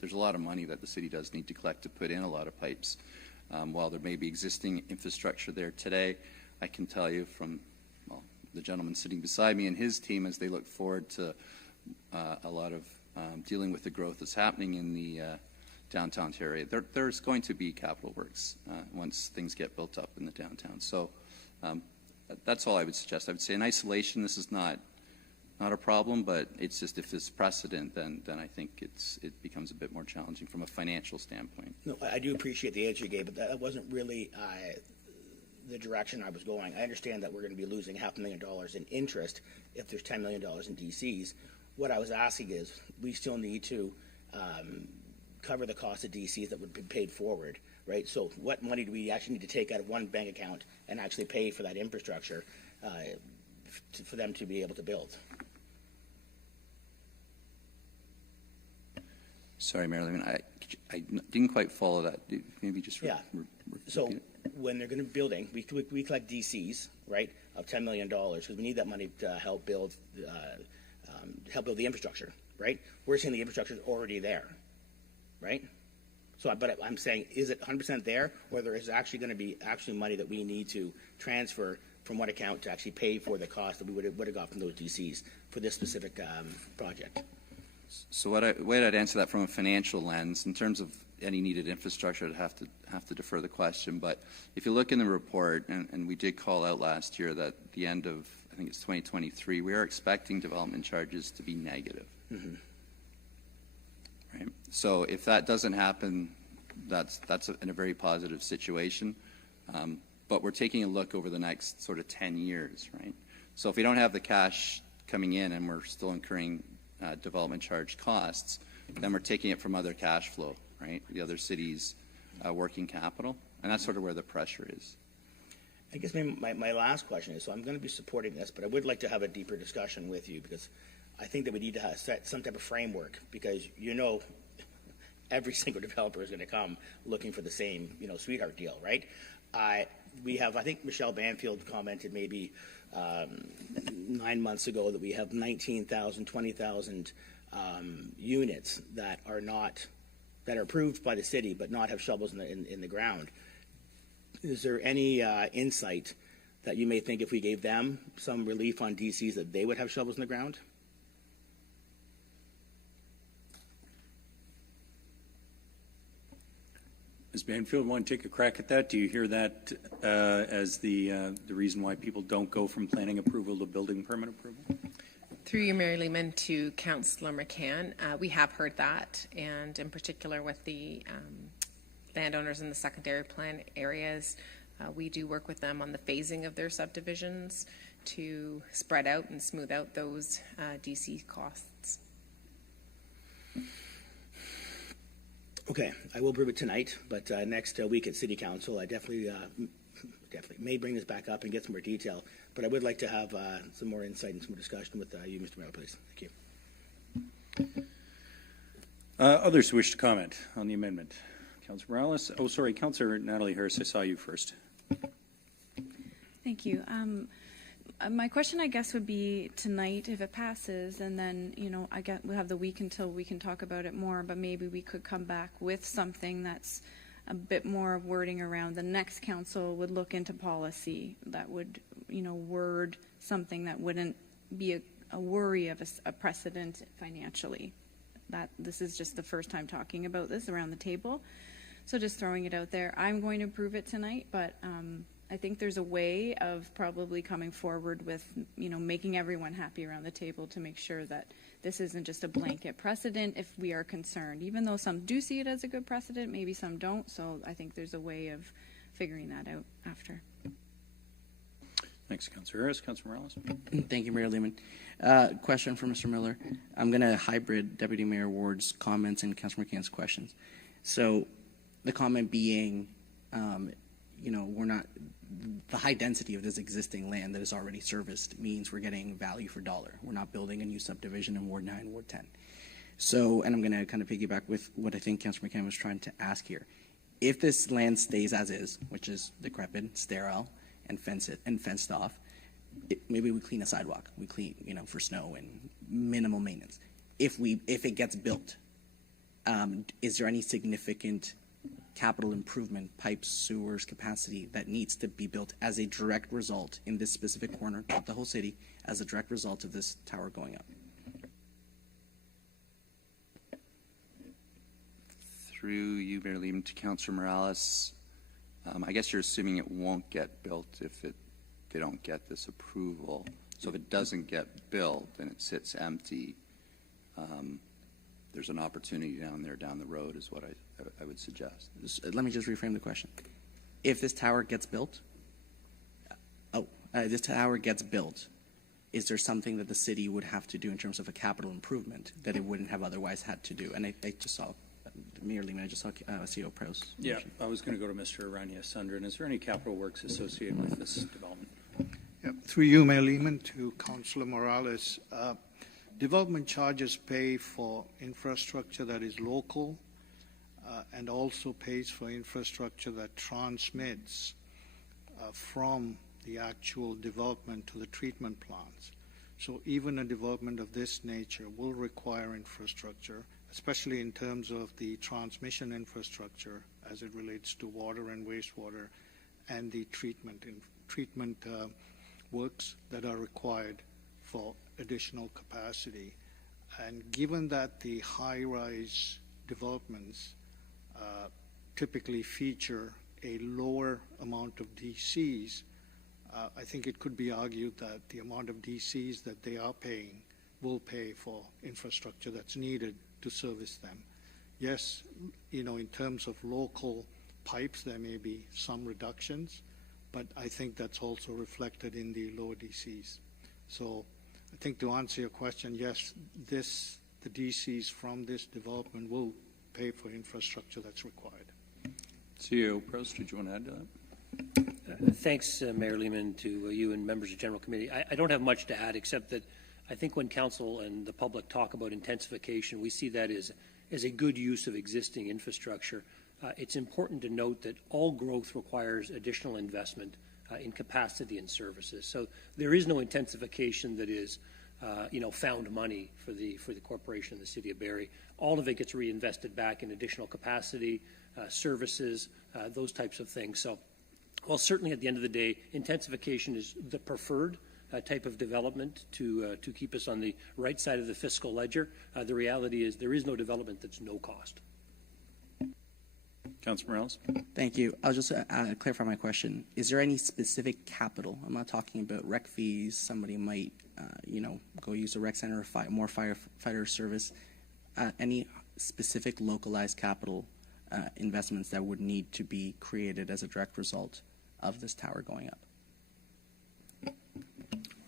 there's a lot of money that the city does need to collect to put in a lot of pipes. While there may be existing infrastructure there today, I can tell you from the gentleman sitting beside me and his team, as they look forward to a lot of dealing with the growth that's happening in the downtown area, there's going to be capital works once things get built up in the downtown. So that's all I would suggest. I would say in isolation, this is not a problem, but it's just if it's precedent, then I think it becomes a bit more challenging from a financial standpoint. No, I do appreciate the answer you gave, but that wasn't really the direction I was going. I understand that we're going to be losing $500,000 in interest if there's $10 million in DCs. What I was asking is, we still need to cover the cost of DCs that would be paid forward, right? So what money do we actually need to take out of one bank account and actually pay for that infrastructure for them to be able to build? Sorry, Mayor Lehman, I didn't quite follow that. Maybe just So when they're going to be building, we collect DCs, right, of $10 million because we need that money to help build the infrastructure, right? We're saying the infrastructure is already there, right? So, but I'm saying, is it 100% there, or there is actually going to be money that we need to transfer from one account to actually pay for the cost that we would have got from those DCs for this specific project? So way I'd answer that from a financial lens, in terms of any needed infrastructure, I'd have to defer the question. But if you look in the report, and we did call out last year that at the end of, I think it's 2023, we are expecting development charges to be negative. Mm-hmm. Right. So if that doesn't happen, that's in a very positive situation. But we're taking a look over the next sort of 10 years, right? So if we don't have the cash coming in and we're still incurring development charge costs, then we're taking it from other cash flow, right? The other cities' working capital, and that's sort of where the pressure is. I guess my last question is, so I'm going to be supporting this, but I would like to have a deeper discussion with you because I think that we need to set some type of framework because every single developer is going to come looking for the same sweetheart deal, right? We have, I think Michelle Banfield commented maybe 9 months ago that we have 19,000, 20,000 units that are approved by the city but not have shovels in the ground. Is there any insight that you may think if we gave them some relief on DCs that they would have shovels in the ground? Ms. Banfield, want to take a crack at that? Do you hear that as the reason why people don't go from planning approval to building permit approval? Through you, Mayor Lehman, to Councilor McCann, we have heard that, and in particular with the landowners in the secondary plan areas, We do work with them on the phasing of their subdivisions to spread out and smooth out those DC costs. Okay, I will prove it tonight, but next week at City Council, I definitely may bring this back up and get some more detail. But I would like to have some more insight and some more discussion with you, Mr. Mayor, please. Thank you. Others who wish to comment on the amendment? Councillor Morales. Oh, sorry, Councillor Natalie Harris, I saw you first. Thank you. My question, I guess, would be tonight if it passes, and then, you know, we have the week until we can talk about it more, but maybe we could come back with something that's a bit more of wording around the next council would look into policy that would, you know, word something that wouldn't be a worry of a precedent financially. That this is just the first time talking about this around the table. So just throwing it out there. I'm going to approve it tonight, but I think there's a way of probably coming forward with, you know, making everyone happy around the table to make sure that this isn't just a blanket precedent if we are concerned. Even though some do see it as a good precedent, maybe some don't. So I think there's a way of figuring that out after. Thanks, Councillor Harris. Councillor Morales. Thank you, Mayor Lehman. Question for Mr. Miller. I'm going to hybrid Deputy Mayor Ward's comments and Councillor McCann's questions. So the comment being, you know, we're not, the high density of this existing land that is already serviced means we're getting value for dollar. We're not building a new subdivision in Ward 9, Ward 10. So, and I'm going to kind of piggyback with what I think Councillor McCann was trying to ask here. If this land stays as is, which is decrepit, sterile, and fenced off, maybe we clean a sidewalk. We clean, you know, for snow and minimal maintenance. If it gets built, is there any significant capital improvement, pipes, sewers, capacity that needs to be built as a direct result in this specific corner, not the whole city, as a direct result of this tower going up? Through you, Mayor Lehman, to Councillor Morales, I guess you're assuming it won't get built if they don't get this approval. So if it doesn't get built and it sits empty, there's an opportunity down the road is what I would suggest. Let me just reframe the question. If this tower gets built, is there something that the city would have to do in terms of a capital improvement that it wouldn't have otherwise had to do? And I just saw Mayor Lehman, I just saw CEO Pro's. Yeah, I was going to go to Mr. Aranya Sundrin. Is there any capital works associated with this development? Yeah, through you, Mayor Lehman, to Councillor Morales. Development charges pay for infrastructure that is local and also pays for infrastructure that transmits from the actual development to the treatment plants. So even a development of this nature will require infrastructure, especially in terms of the transmission infrastructure as it relates to water and wastewater and the treatment works that are required for additional capacity. And given that the high-rise developments typically feature a lower amount of DCs, I think it could be argued that the amount of DCs that they are paying will pay for infrastructure that's needed to service them. Yes, you know, in terms of local pipes, there may be some reductions, but I think that's also reflected in the lower DCs. So I think to answer your question, yes, the DCs from this development will pay for infrastructure that's required. CEO Prost, did you want to add to that? Thanks, Mayor Lehman, to you and members of General Committee. I don't have much to add except that I think when Council and the public talk about intensification, we see that as a good use of existing infrastructure. It's important to note that all growth requires additional investment in capacity and services. So there is no intensification that is, found money for the corporation and the City of Barrie. All of it gets reinvested back in additional capacity, services, those types of things. So, well, certainly at the end of the day, intensification is the preferred type of development to keep us on the right side of the fiscal ledger. The reality is there is no development that's no cost. Councillor Morales. Thank you. I'll just clarify my question. Is there any specific capital? I'm not talking about rec fees. Somebody might, go use a rec center or more firefighter service. Any specific localized capital investments that would need to be created as a direct result of this tower going up.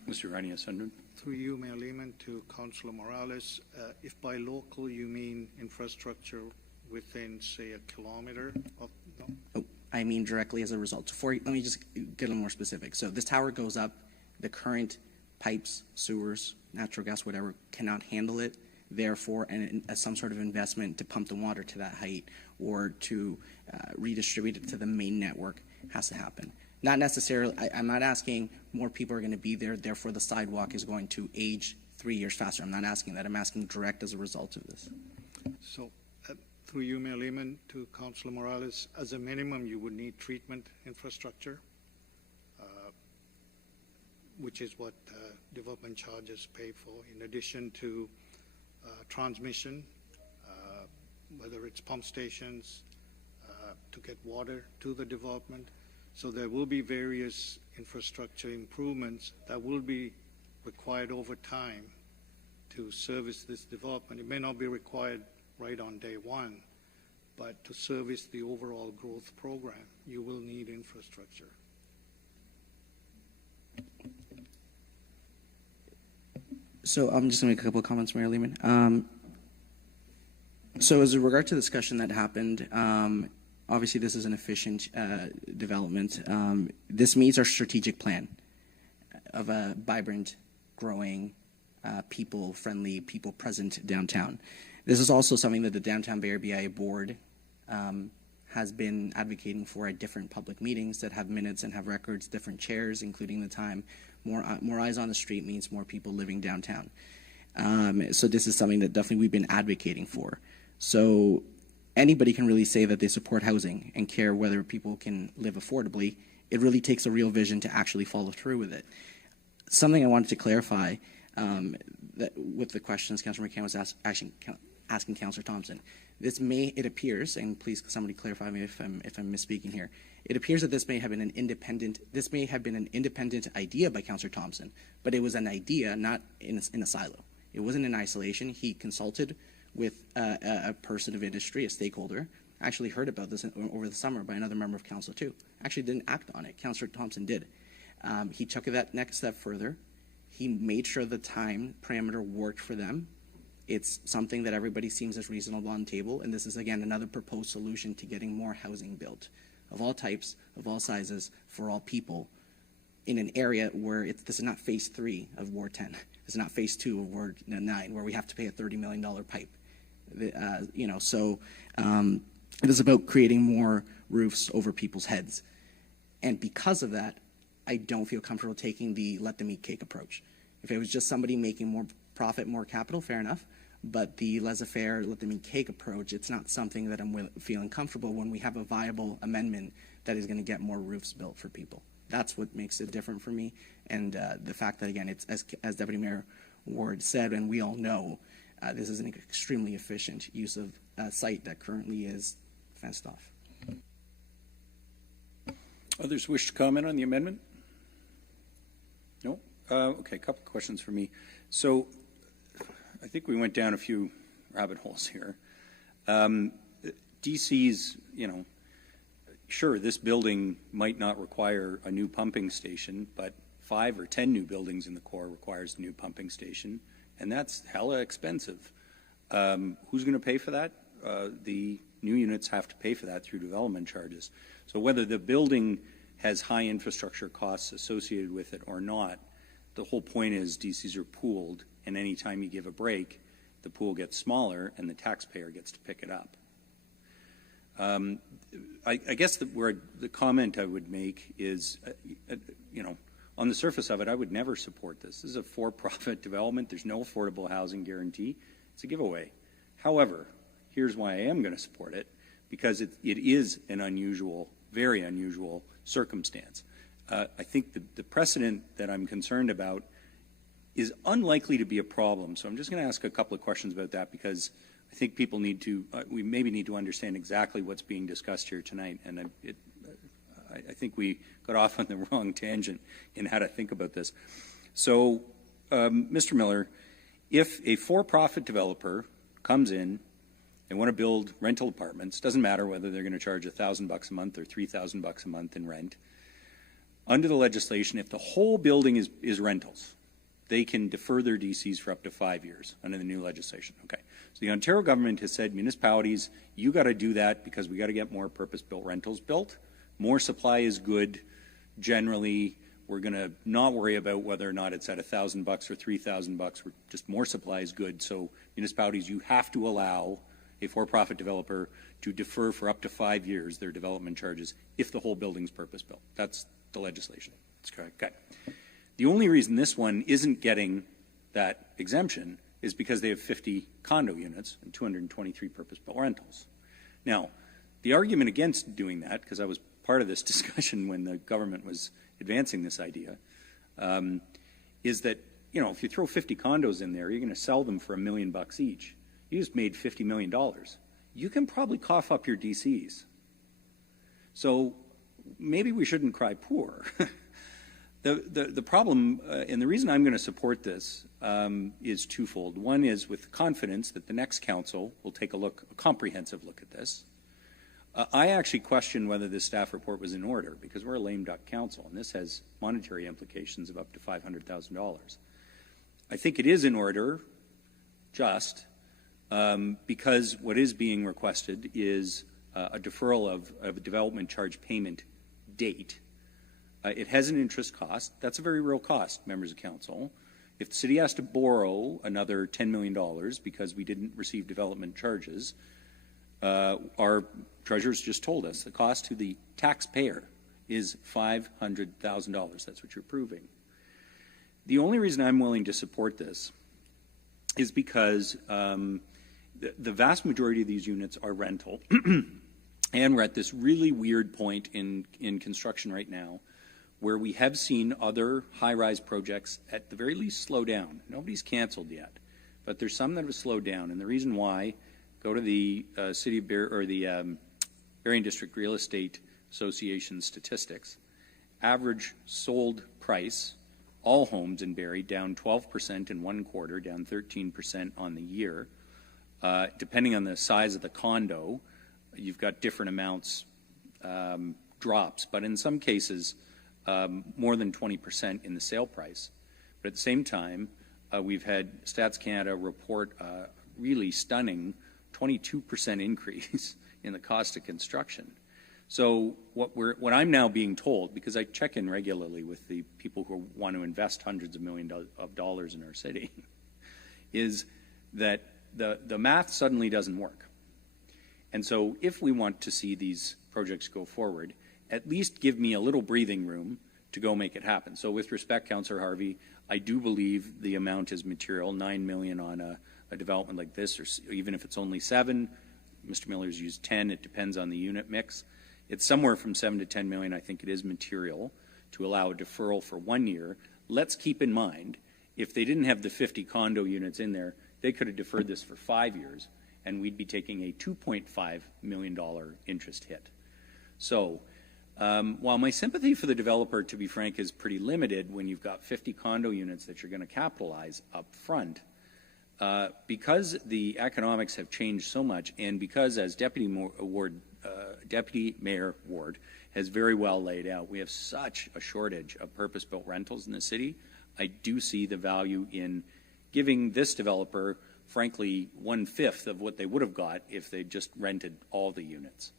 Mr. Rania-Sundin. Through you, Mayor Lehman, to Councilor Morales, if by local you mean infrastructure within, say, a kilometer of, no? Oh, I mean directly as a result. So let me just get a little more specific. So this tower goes up, the current pipes, sewers, natural gas, whatever, cannot handle it. Therefore, some sort of investment to pump the water to that height or to redistribute it to the main network has to happen. Not necessarily, I'm not asking more people are going to be there, therefore the sidewalk is going to age 3 years faster. I'm not asking that. I'm asking direct as a result of this. So, through you, Mayor Lehman, to Councilor Morales, as a minimum, you would need treatment infrastructure, which is what development charges pay for, in addition to transmission, whether it's pump stations, to get water to the development. So there will be various infrastructure improvements that will be required over time to service this development. It may not be required right on day one, but to service the overall growth program, you will need infrastructure. So I'm just going to make a couple of comments, Mayor Lehman. So as in regard to the discussion that happened, obviously this is an efficient development. This meets our strategic plan of a vibrant, growing, people-friendly, people-present downtown. This is also something that the Downtown Bay Area BIA board has been advocating for at different public meetings that have minutes and have records, different chairs, including the time. More eyes on the street means more people living downtown. So this is something that definitely we've been advocating for. So anybody can really say that they support housing and care whether people can live affordably. It really takes a real vision to actually follow through with it. Something I wanted to clarify that with the questions Councilor McCann was asking Councilor Thomson. It appears, and please somebody clarify me if I'm misspeaking here. It appears that this may have been an independent idea by Councilor Thomson, but it was an idea not in a silo. It wasn't in isolation. He consulted with a person of industry, a stakeholder. I actually heard about this over the summer by another member of council too. Actually didn't act on it. Councilor Thomson did. He took that next step further. He made sure the time parameter worked for them. It's something that everybody seems as reasonable on the table, and this is again another proposed solution to getting more housing built of all types, of all sizes, for all people in an area where this is not phase 3 of Ward 10. It's not phase 2 of Ward 9 where we have to pay a $30 million pipe. It is about creating more roofs over people's heads. And because of that, I don't feel comfortable taking the let them eat cake approach. If it was just somebody making more profit, more capital, fair enough. But the laissez-faire, let them eat cake approach, it's not something that I'm feeling comfortable when we have a viable amendment that is going to get more roofs built for people. That's what makes it different for me. And the fact that, again, it's as Deputy Mayor Ward said, and we all know, this is an extremely efficient use of a site that currently is fenced off. Others wish to comment on the amendment? No? Okay, a couple of questions for me. So I think we went down a few rabbit holes here. DC's, sure, this building might not require a new pumping station, but 5 or 10 new buildings in the core requires a new pumping station, and that's hella expensive. Who's going to pay for that? The new units have to pay for that through development charges. So whether the building has high infrastructure costs associated with it or not, the whole point is DCs are pooled, and any time you give a break, the pool gets smaller and the taxpayer gets to pick it up. I guess where the comment I would make is, on the surface of it, I would never support this. This is a for-profit development. There's no affordable housing guarantee. It's a giveaway. However, here's why I am going to support it, because it is an unusual, very unusual circumstance. I think the precedent that I'm concerned about is unlikely to be a problem. So I'm just going to ask a couple of questions about that, because I think people need to, we maybe need to understand exactly what's being discussed here tonight. And I think we got off on the wrong tangent in how to think about this. So, Mr. Miller, if a for-profit developer comes in, they want to build rental apartments, doesn't matter whether they're going to charge $1,000 a month or $3,000 a month in rent, under the legislation, if the whole building is rentals, they can defer their DCs for up to 5 years under the new legislation. Okay. So the Ontario government has said, municipalities, you got to do that because we got to get more purpose-built rentals built. More supply is good. Generally, we're going to not worry about whether or not it's at $1,000 or $3,000. Just more supply is good. So municipalities, you have to allow a for-profit developer to defer for up to 5 years their development charges if the whole building's purpose-built. That's the legislation. That's correct. Okay. The only reason this one isn't getting that exemption is because they have 50 condo units and 223 purpose-built rentals. Now, the argument against doing that, because I was part of this discussion when the government was advancing this idea, is that, you know, if you throw 50 condos in there, you're going to sell them for $1 million each. You just made $50 million. You can probably cough up your DCs. So maybe we shouldn't cry poor. The problem, and the reason I'm going to support this is twofold. One is with confidence that the next council will take a comprehensive look at this. I actually question whether this staff report was in order because we're a lame duck council, and this has monetary implications of up to $500,000. I think it is in order, just because what is being requested is a deferral of a development charge payment date. It has an interest cost. That's a very real cost, members of council. If the city has to borrow another $10 million because we didn't receive development charges, our treasurers just told us the cost to the taxpayer is $500,000. That's what you're proving. The only reason I'm willing to support this is because the vast majority of these units are rental, and we're at this really weird point in construction right now where we have seen other high-rise projects at the very least slow down. Nobody's canceled yet, but there's some that have slowed down, and the reason why, go to the City of or the Barrie District Real Estate Association statistics. Average sold price, all homes in Barrie, down 12% in 1 quarter, down 13% on the year. Depending on the size of the condo, you've got different amounts, drops, but in some cases, more than 20% in the sale price. But at the same time, we've had Stats Canada report a really stunning 22% increase in the cost of construction. So what I'm now being told, because I check in regularly with the people who want to invest hundreds of millions of dollars in our city, is that the math suddenly doesn't work. And so if we want to see these projects go forward, at least give me a little breathing room to go make it happen. So with respect, Councillor Harvey, I do believe the amount is material, $9 million on a development like this, or even if it's only 7, Mr. Miller's used 10, it depends on the unit mix. It's somewhere from 7 to 10 million. I think it is material to allow a deferral for 1 year. Let's keep in mind, if they didn't have the 50 condo units in there, they could have deferred this for 5 years, and we'd be taking a $2.5 million interest hit. So while my sympathy for the developer, to be frank, is pretty limited when you've got 50 condo units that you're going to capitalize up front, because the economics have changed so much, and because, as Deputy Mayor Ward has very well laid out, we have such a shortage of purpose-built rentals in the city, I do see the value in giving this developer, frankly, 1/5 of what they would have got if they just rented all the units.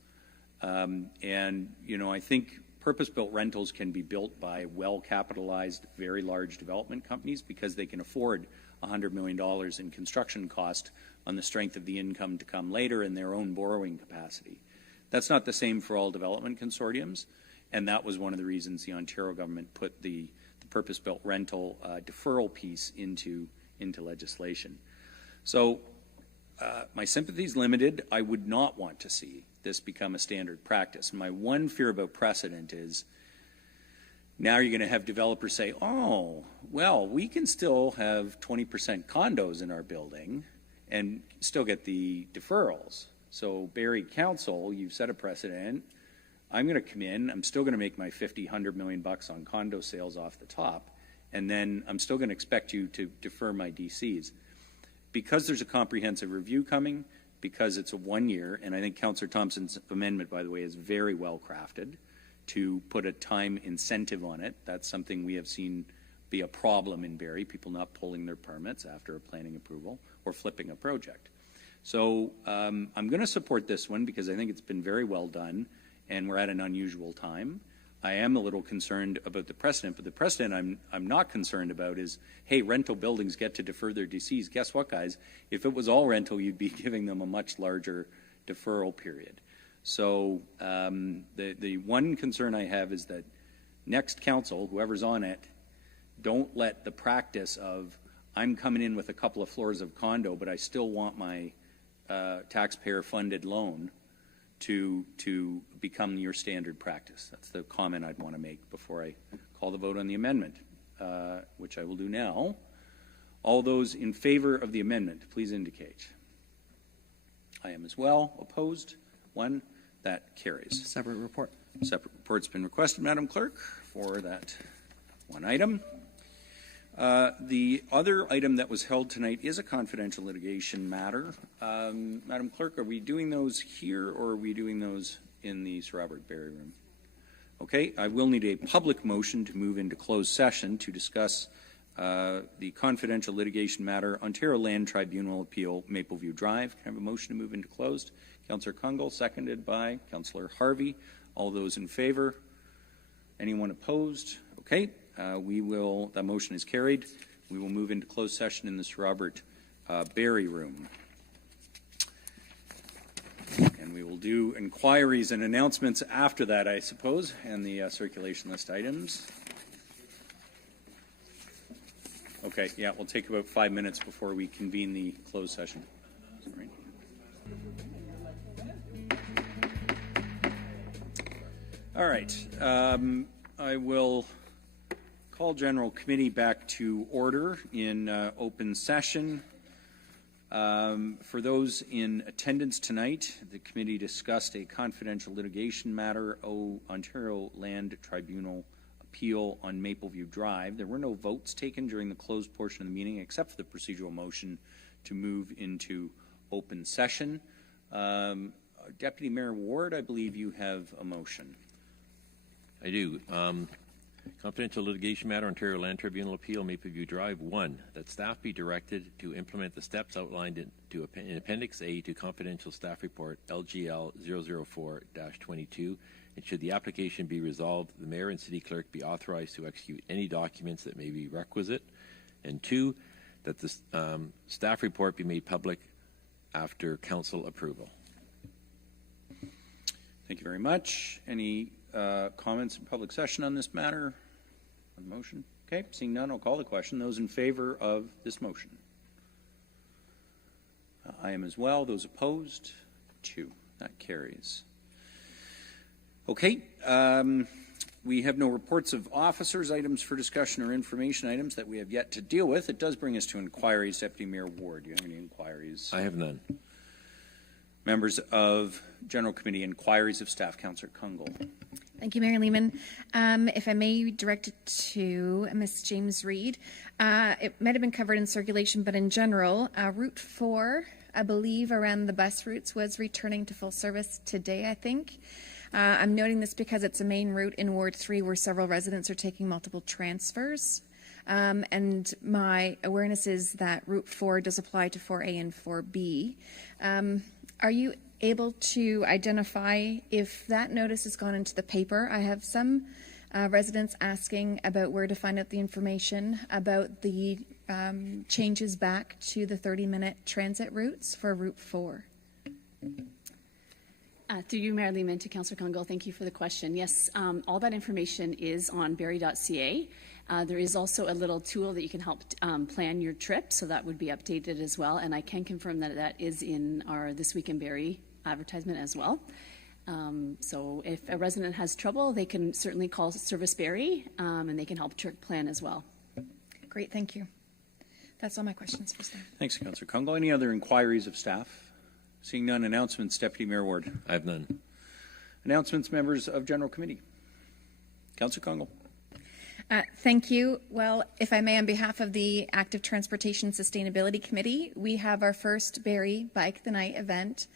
And, you know, I think purpose-built rentals can be built by well-capitalized, very large development companies because they can afford $100 million in construction cost on the strength of the income to come later and their own borrowing capacity. That's not the same for all development consortiums, and that was one of the reasons the Ontario government put the purpose-built rental deferral piece into legislation. So my sympathy is limited. I would not want to see this become a standard practice. My one fear about precedent is now you're going to have developers say, oh, well, we can still have 20% condos in our building and still get the deferrals. So Barrie Council, you've set a precedent. I'm going to come in. I'm still going to make my $100 million on condo sales off the top, and then I'm still going to expect you to defer my DCs. Because there's a comprehensive review coming, because it's a 1 year, and I think Councillor Thomson's amendment, by the way, is very well crafted. to put a time incentive on it. That's something we have seen be a problem in Barrie, people not pulling their permits after a planning approval or flipping a project. So I'm going to support this one because I think it's been very well done and we're at an unusual time. I am a little concerned about the precedent, but the precedent I'm not concerned about is, hey, rental buildings get to defer their DCs. Guess what, guys? If it was all rental, you'd be giving them a much larger deferral period. So the one concern I have is that next council, whoever's on it, don't let the practice of I'm coming in with a couple of floors of condo, but I still want my taxpayer-funded loan to become your standard practice. That's the comment I'd want to make before I call the vote on the amendment, which I will do now. All those in favor of the amendment, please indicate. I am as well. Opposed? One. That carries. Separate report. Separate report's been requested, Madam Clerk, for that one item. The other item that was held tonight is a confidential litigation matter. Madam Clerk, are we doing those here or are we doing those in the Sir Robert Barrie room? Okay, I will need a public motion to move into closed session to discuss the confidential litigation matter, Ontario Land Tribunal Appeal, Mapleview Drive. Can I have a motion to move into closed? Councillor Kungle, seconded by Councillor Harvey. All those in favor? Anyone opposed? Okay, that motion is carried. We will move into closed session in the Sir Robert Barrie room. And we will do inquiries and announcements after that, I suppose, and the circulation list items. Okay, yeah, we'll take about 5 minutes before we convene the closed session. Sorry. All right, I will call General Committee back to order in open session. For those in attendance tonight, the committee discussed a confidential litigation matter, Ontario Land Tribunal Appeal on Mapleview Drive. There were no votes taken during the closed portion of the meeting except for the procedural motion to move into open session. Deputy Mayor Ward, I believe you have a motion. I do. Confidential litigation matter, Ontario Land Tribunal Appeal, Mapleview Drive. 1, that staff be directed to implement the steps outlined in Appendix A to Confidential Staff Report LGL 004-22, and should the application be resolved, the Mayor and City Clerk be authorized to execute any documents that may be requisite. And 2, that the staff report be made public after Council approval. Thank you very much. Any comments in public session on this matter? On the motion? Okay, seeing none, I'll call the question. Those in favor of this motion? I am as well. Those opposed? 2. That carries. Okay, we have no reports of officers, items for discussion, or information items that we have yet to deal with. It does bring us to inquiries. Deputy Mayor Ward, do you have any inquiries? I have none. Members of General Committee, inquiries of staff. Councillor Kungle. Thank you, Mayor Lehman. If I may direct it to Ms. James Reed. It might have been covered in circulation, but in general, Route 4, I believe, around the bus routes was returning to full service today, I think. I'm noting this because it's a main route in Ward 3 where several residents are taking multiple transfers. And my awareness is that Route 4 does apply to 4A and 4B. Are you able to identify if that notice has gone into the paper? I have some residents asking about where to find out the information about the changes back to the 30-minute transit routes for Route 4. Through you, Mayor Lehman, to Councillor Kungle, thank you for the question. Yes, all that information is on barrie.ca. There is also a little tool that you can help plan your trip, so that would be updated as well. And I can confirm that that is in our This Week in Barrie advertisement as well. So if a resident has trouble, they can certainly call Service Barrie, and they can help trip plan as well. Great, thank you. That's all my questions for staff. Thanks, Councillor Kungle. Any other inquiries of staff? Seeing none, announcements, Deputy Mayor Ward. I have none. Announcements, members of General Committee. Councillor Kungle. Thank you. Well, if I may, on behalf of the Active Transportation Sustainability Committee, we have our first Barrie Bike the Night event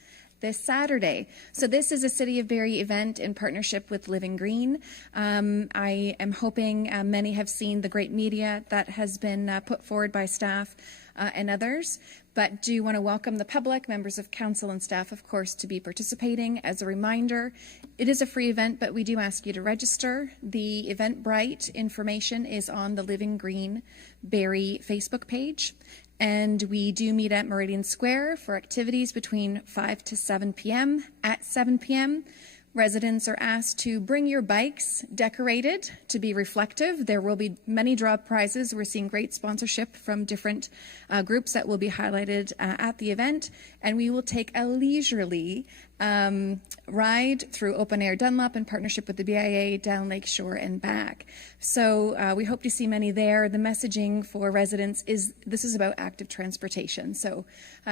this Saturday. So this is a City of Barrie event in partnership with Living Green. I am hoping many have seen the great media that has been put forward by staff and others, but do want to welcome the public, members of council and staff, of course, to be participating. As a reminder, it is a free event, but we do ask you to register. The Eventbrite information is on the Living Green Barrie Facebook page. And we do meet at Meridian Square for activities between 5 to 7 p.m. At 7 p.m., residents are asked to bring your bikes decorated to be reflective. There will be many draw prizes. We're seeing great sponsorship from different groups that will be highlighted at the event. And we will take a leisurely ride through Open Air Dunlop in partnership with the BIA down Lakeshore and back. So we hope to see many there. The messaging for residents is this is about active transportation. So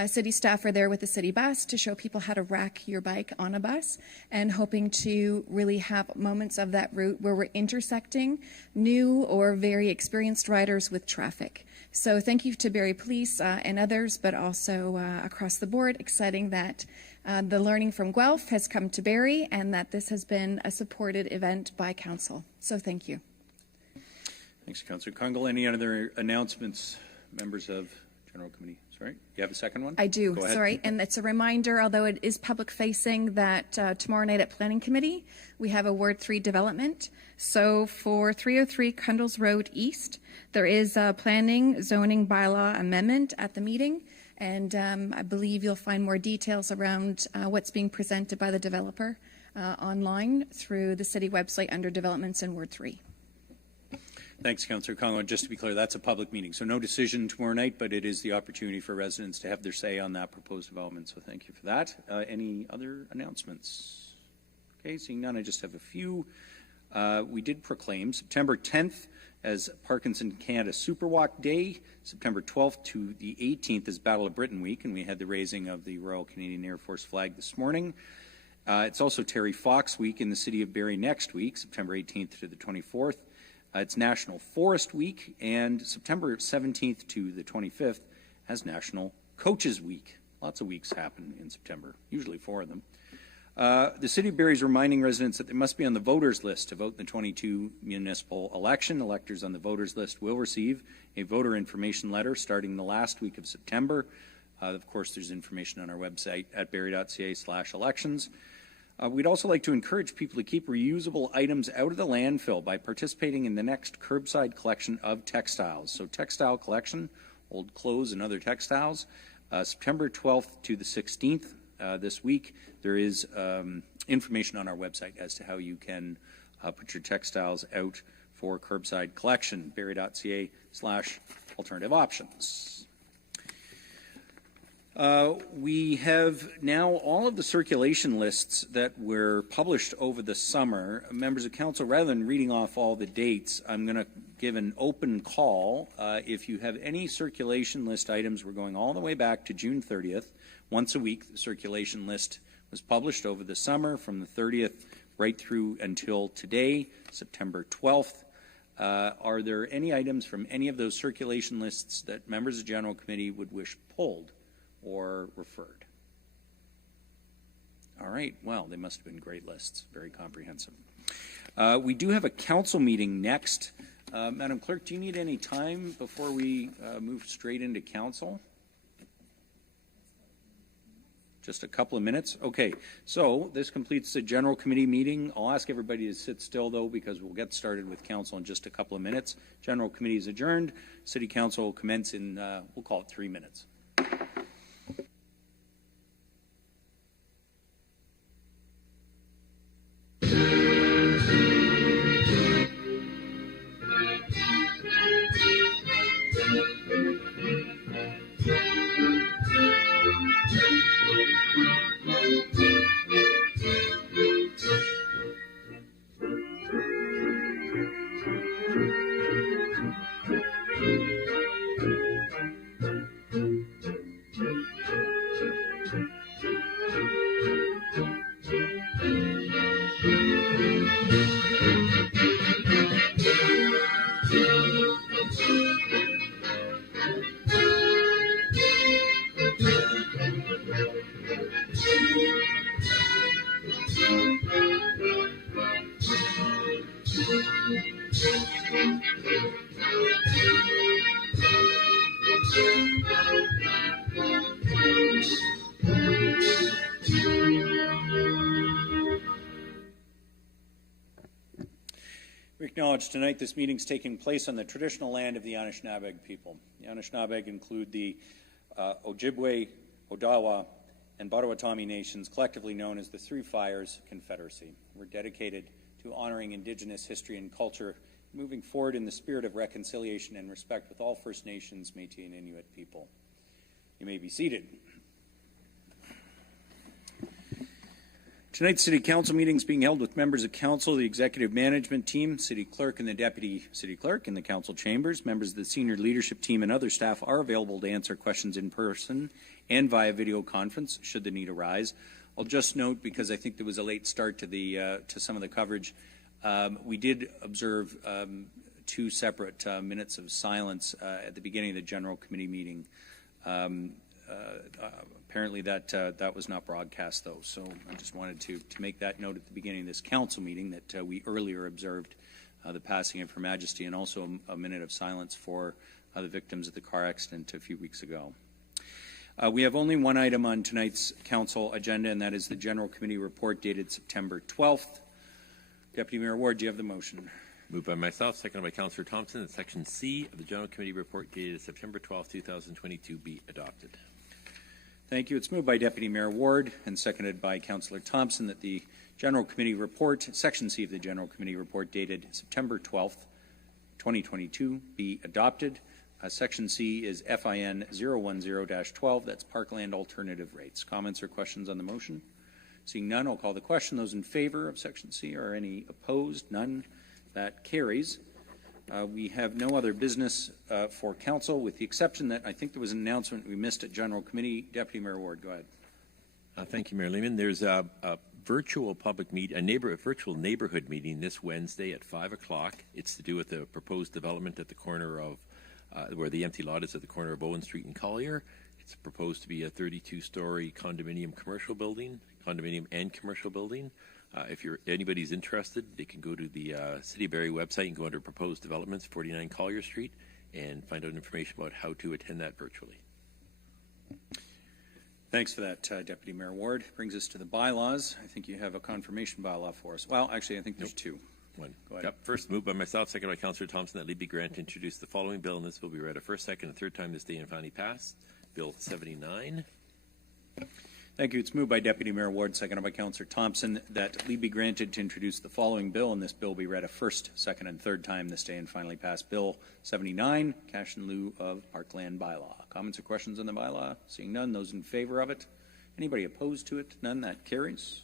city staff are there with the city bus to show people how to rack your bike on a bus, and hoping to really have moments of that route where we're intersecting new or very experienced riders with traffic. So thank you to Barrie Police and others, but also across the board. Exciting that the learning from Guelph has come to Barrie and that this has been a supported event by council. So thank you. Thanks, Councillor Kungl. Any other announcements, members of General Committee? Sorry, you have a second one? I do, Go ahead. sorry. And it's a reminder, although it is public facing, that tomorrow night at Planning Committee, we have a Ward 3 development. So for 303 Cundles Road East, there is a planning zoning bylaw amendment at the meeting. And I believe you'll find more details around what's being presented by the developer online through the city website under developments in Ward 3. Thanks, Councillor Congo. Just to be clear, that's a public meeting. So no decision tomorrow night, but it is the opportunity for residents to have their say on that proposed development. So thank you for that. Any other announcements? Okay, seeing none, I just have a few. We did proclaim September 10th as Parkinson Canada Superwalk Day, September 12th to the 18th is Battle of Britain Week, and we had the raising of the Royal Canadian Air Force flag this morning. It's also Terry Fox Week in the city of Barrie next week, September 18th to the 24th. It's National Forest Week, and September 17th to the 25th has National Coaches Week. Lots of weeks happen in September, usually 4 of them. The City of Barrie is reminding residents that they must be on the voters list to vote in the 22 municipal election. Electors on the voters list will receive a voter information letter starting the last week of September. Of course, there's information on our website at barrie.ca/elections. We'd also like to encourage people to keep reusable items out of the landfill by participating in the next curbside collection of textiles. So textile collection, old clothes and other textiles, September 12th to the 16th. This week, there is information on our website as to how you can put your textiles out for curbside collection, barrie.ca/alternative options. We have now all of the circulation lists that were published over the summer. Members of council, rather than reading off all the dates, I'm going to give an open call. If you have any circulation list items, we're going all the way back to June 30th. Once a week, the circulation list was published over the summer from the 30th right through until today, September 12th. Are there any items from any of those circulation lists that members of the General Committee would wish pulled or referred? All right, well, they must have been great lists, very comprehensive. We do have a council meeting next. Madam Clerk, do you need any time before we move straight into council? Just a couple of minutes? Okay, so this completes the General Committee meeting. I'll ask everybody to sit still, though, because we'll get started with council in just a couple of minutes. General Committee is adjourned. City Council will commence in, we'll call it 3 minutes. We acknowledge tonight this meeting is taking place on the traditional land of the Anishinaabe people. The Anishinaabe include the Ojibwe, Odawa, and Potawatomi nations, collectively known as the Three Fires Confederacy. We're dedicated to honoring Indigenous history and culture, moving forward in the spirit of reconciliation and respect with all First Nations, Métis, and Inuit people. You may be seated. Tonight's City Council meeting is being held with members of Council, the Executive Management Team, City Clerk and the Deputy City Clerk in the Council chambers. Members of the Senior Leadership Team and other staff are available to answer questions in person and via video conference should the need arise. I'll just note, because I think there was a late start to some of the coverage, we did observe 2 separate minutes of silence at the beginning of the General Committee meeting. Apparently that was not broadcast, though, so I just wanted to make that note at the beginning of this council meeting that we earlier observed the passing of Her Majesty, and also a minute of silence for the victims of the car accident a few weeks ago. We have only one item on tonight's council agenda, and that is the General Committee report dated September 12th. Deputy Mayor Ward, do you have the motion? Moved by myself, seconded by Councillor Thomson, that Section C of the General Committee report dated September 12th, 2022 be adopted. Thank you. It's moved by Deputy Mayor Ward and seconded by Councillor Thomson that the General Committee report, Section C of the General Committee report dated September 12th, 2022 be adopted. Section C is FIN 010-12. That's Parkland Alternative Rates. Comments or questions on the motion? Seeing none, I'll call the question. Those in favor of Section C, or any opposed? None. That carries. We have no other business for council, with the exception that I think there was an announcement we missed at General Committee. Deputy Mayor Ward, go ahead. Thank you, Mayor Lehman. There's a virtual virtual neighborhood meeting this Wednesday at 5 o'clock. It's to do with the proposed development at the corner of where the empty lot is at the corner of Owen Street and Collier. It's proposed to be a 32-story condominium and commercial building. If anybody's interested, they can go to the City of Barrie website and go under Proposed Developments, 49 Collier Street, and find out information about how to attend that virtually. Thanks for that, Deputy Mayor Ward. Brings us to the bylaws. I think you have a confirmation bylaw for us. Well, actually, I think there's two. One. Go ahead. Yep. First, moved by myself, second by Councillor Thomson, that leave be granted to introduce the following bill, and this will be read a first, second, and third time this day and finally passed. Bill 79. Thank you. It's moved by Deputy Mayor Ward, seconded by Councillor Thomson, that leave be granted to introduce the following bill, and this bill be read a first, second, and third time this day and finally passed. Bill 79, cash in lieu of parkland bylaw. Comments or questions on the bylaw? Seeing none, those in favor of it? Anybody opposed to it? None. That carries.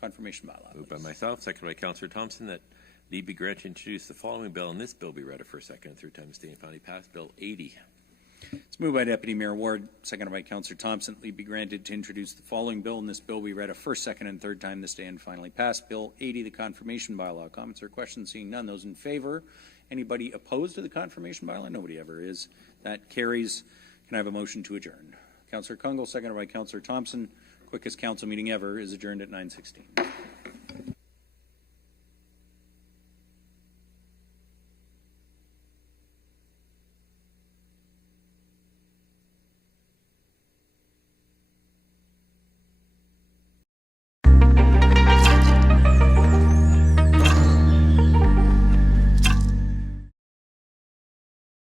Confirmation bylaw. Moved by myself, seconded by Councillor Thomson, that leave be granted to introduce the following bill, and this bill be read a first, second, and third time this day and finally passed. Bill 80. It's moved by Deputy Mayor Ward, seconded by Councillor Thomson. Leave be granted to introduce the following bill, and this bill be read a first, second, and third time this day and finally passed. Bill 80, the confirmation bylaw. Comments or questions? Seeing none. Those in favor? Anybody opposed to the confirmation bylaw? Nobody ever is. That carries. Can I have a motion to adjourn? Councillor Kungl, seconded by Councillor Thomson. Quickest council meeting ever is adjourned at 9:16.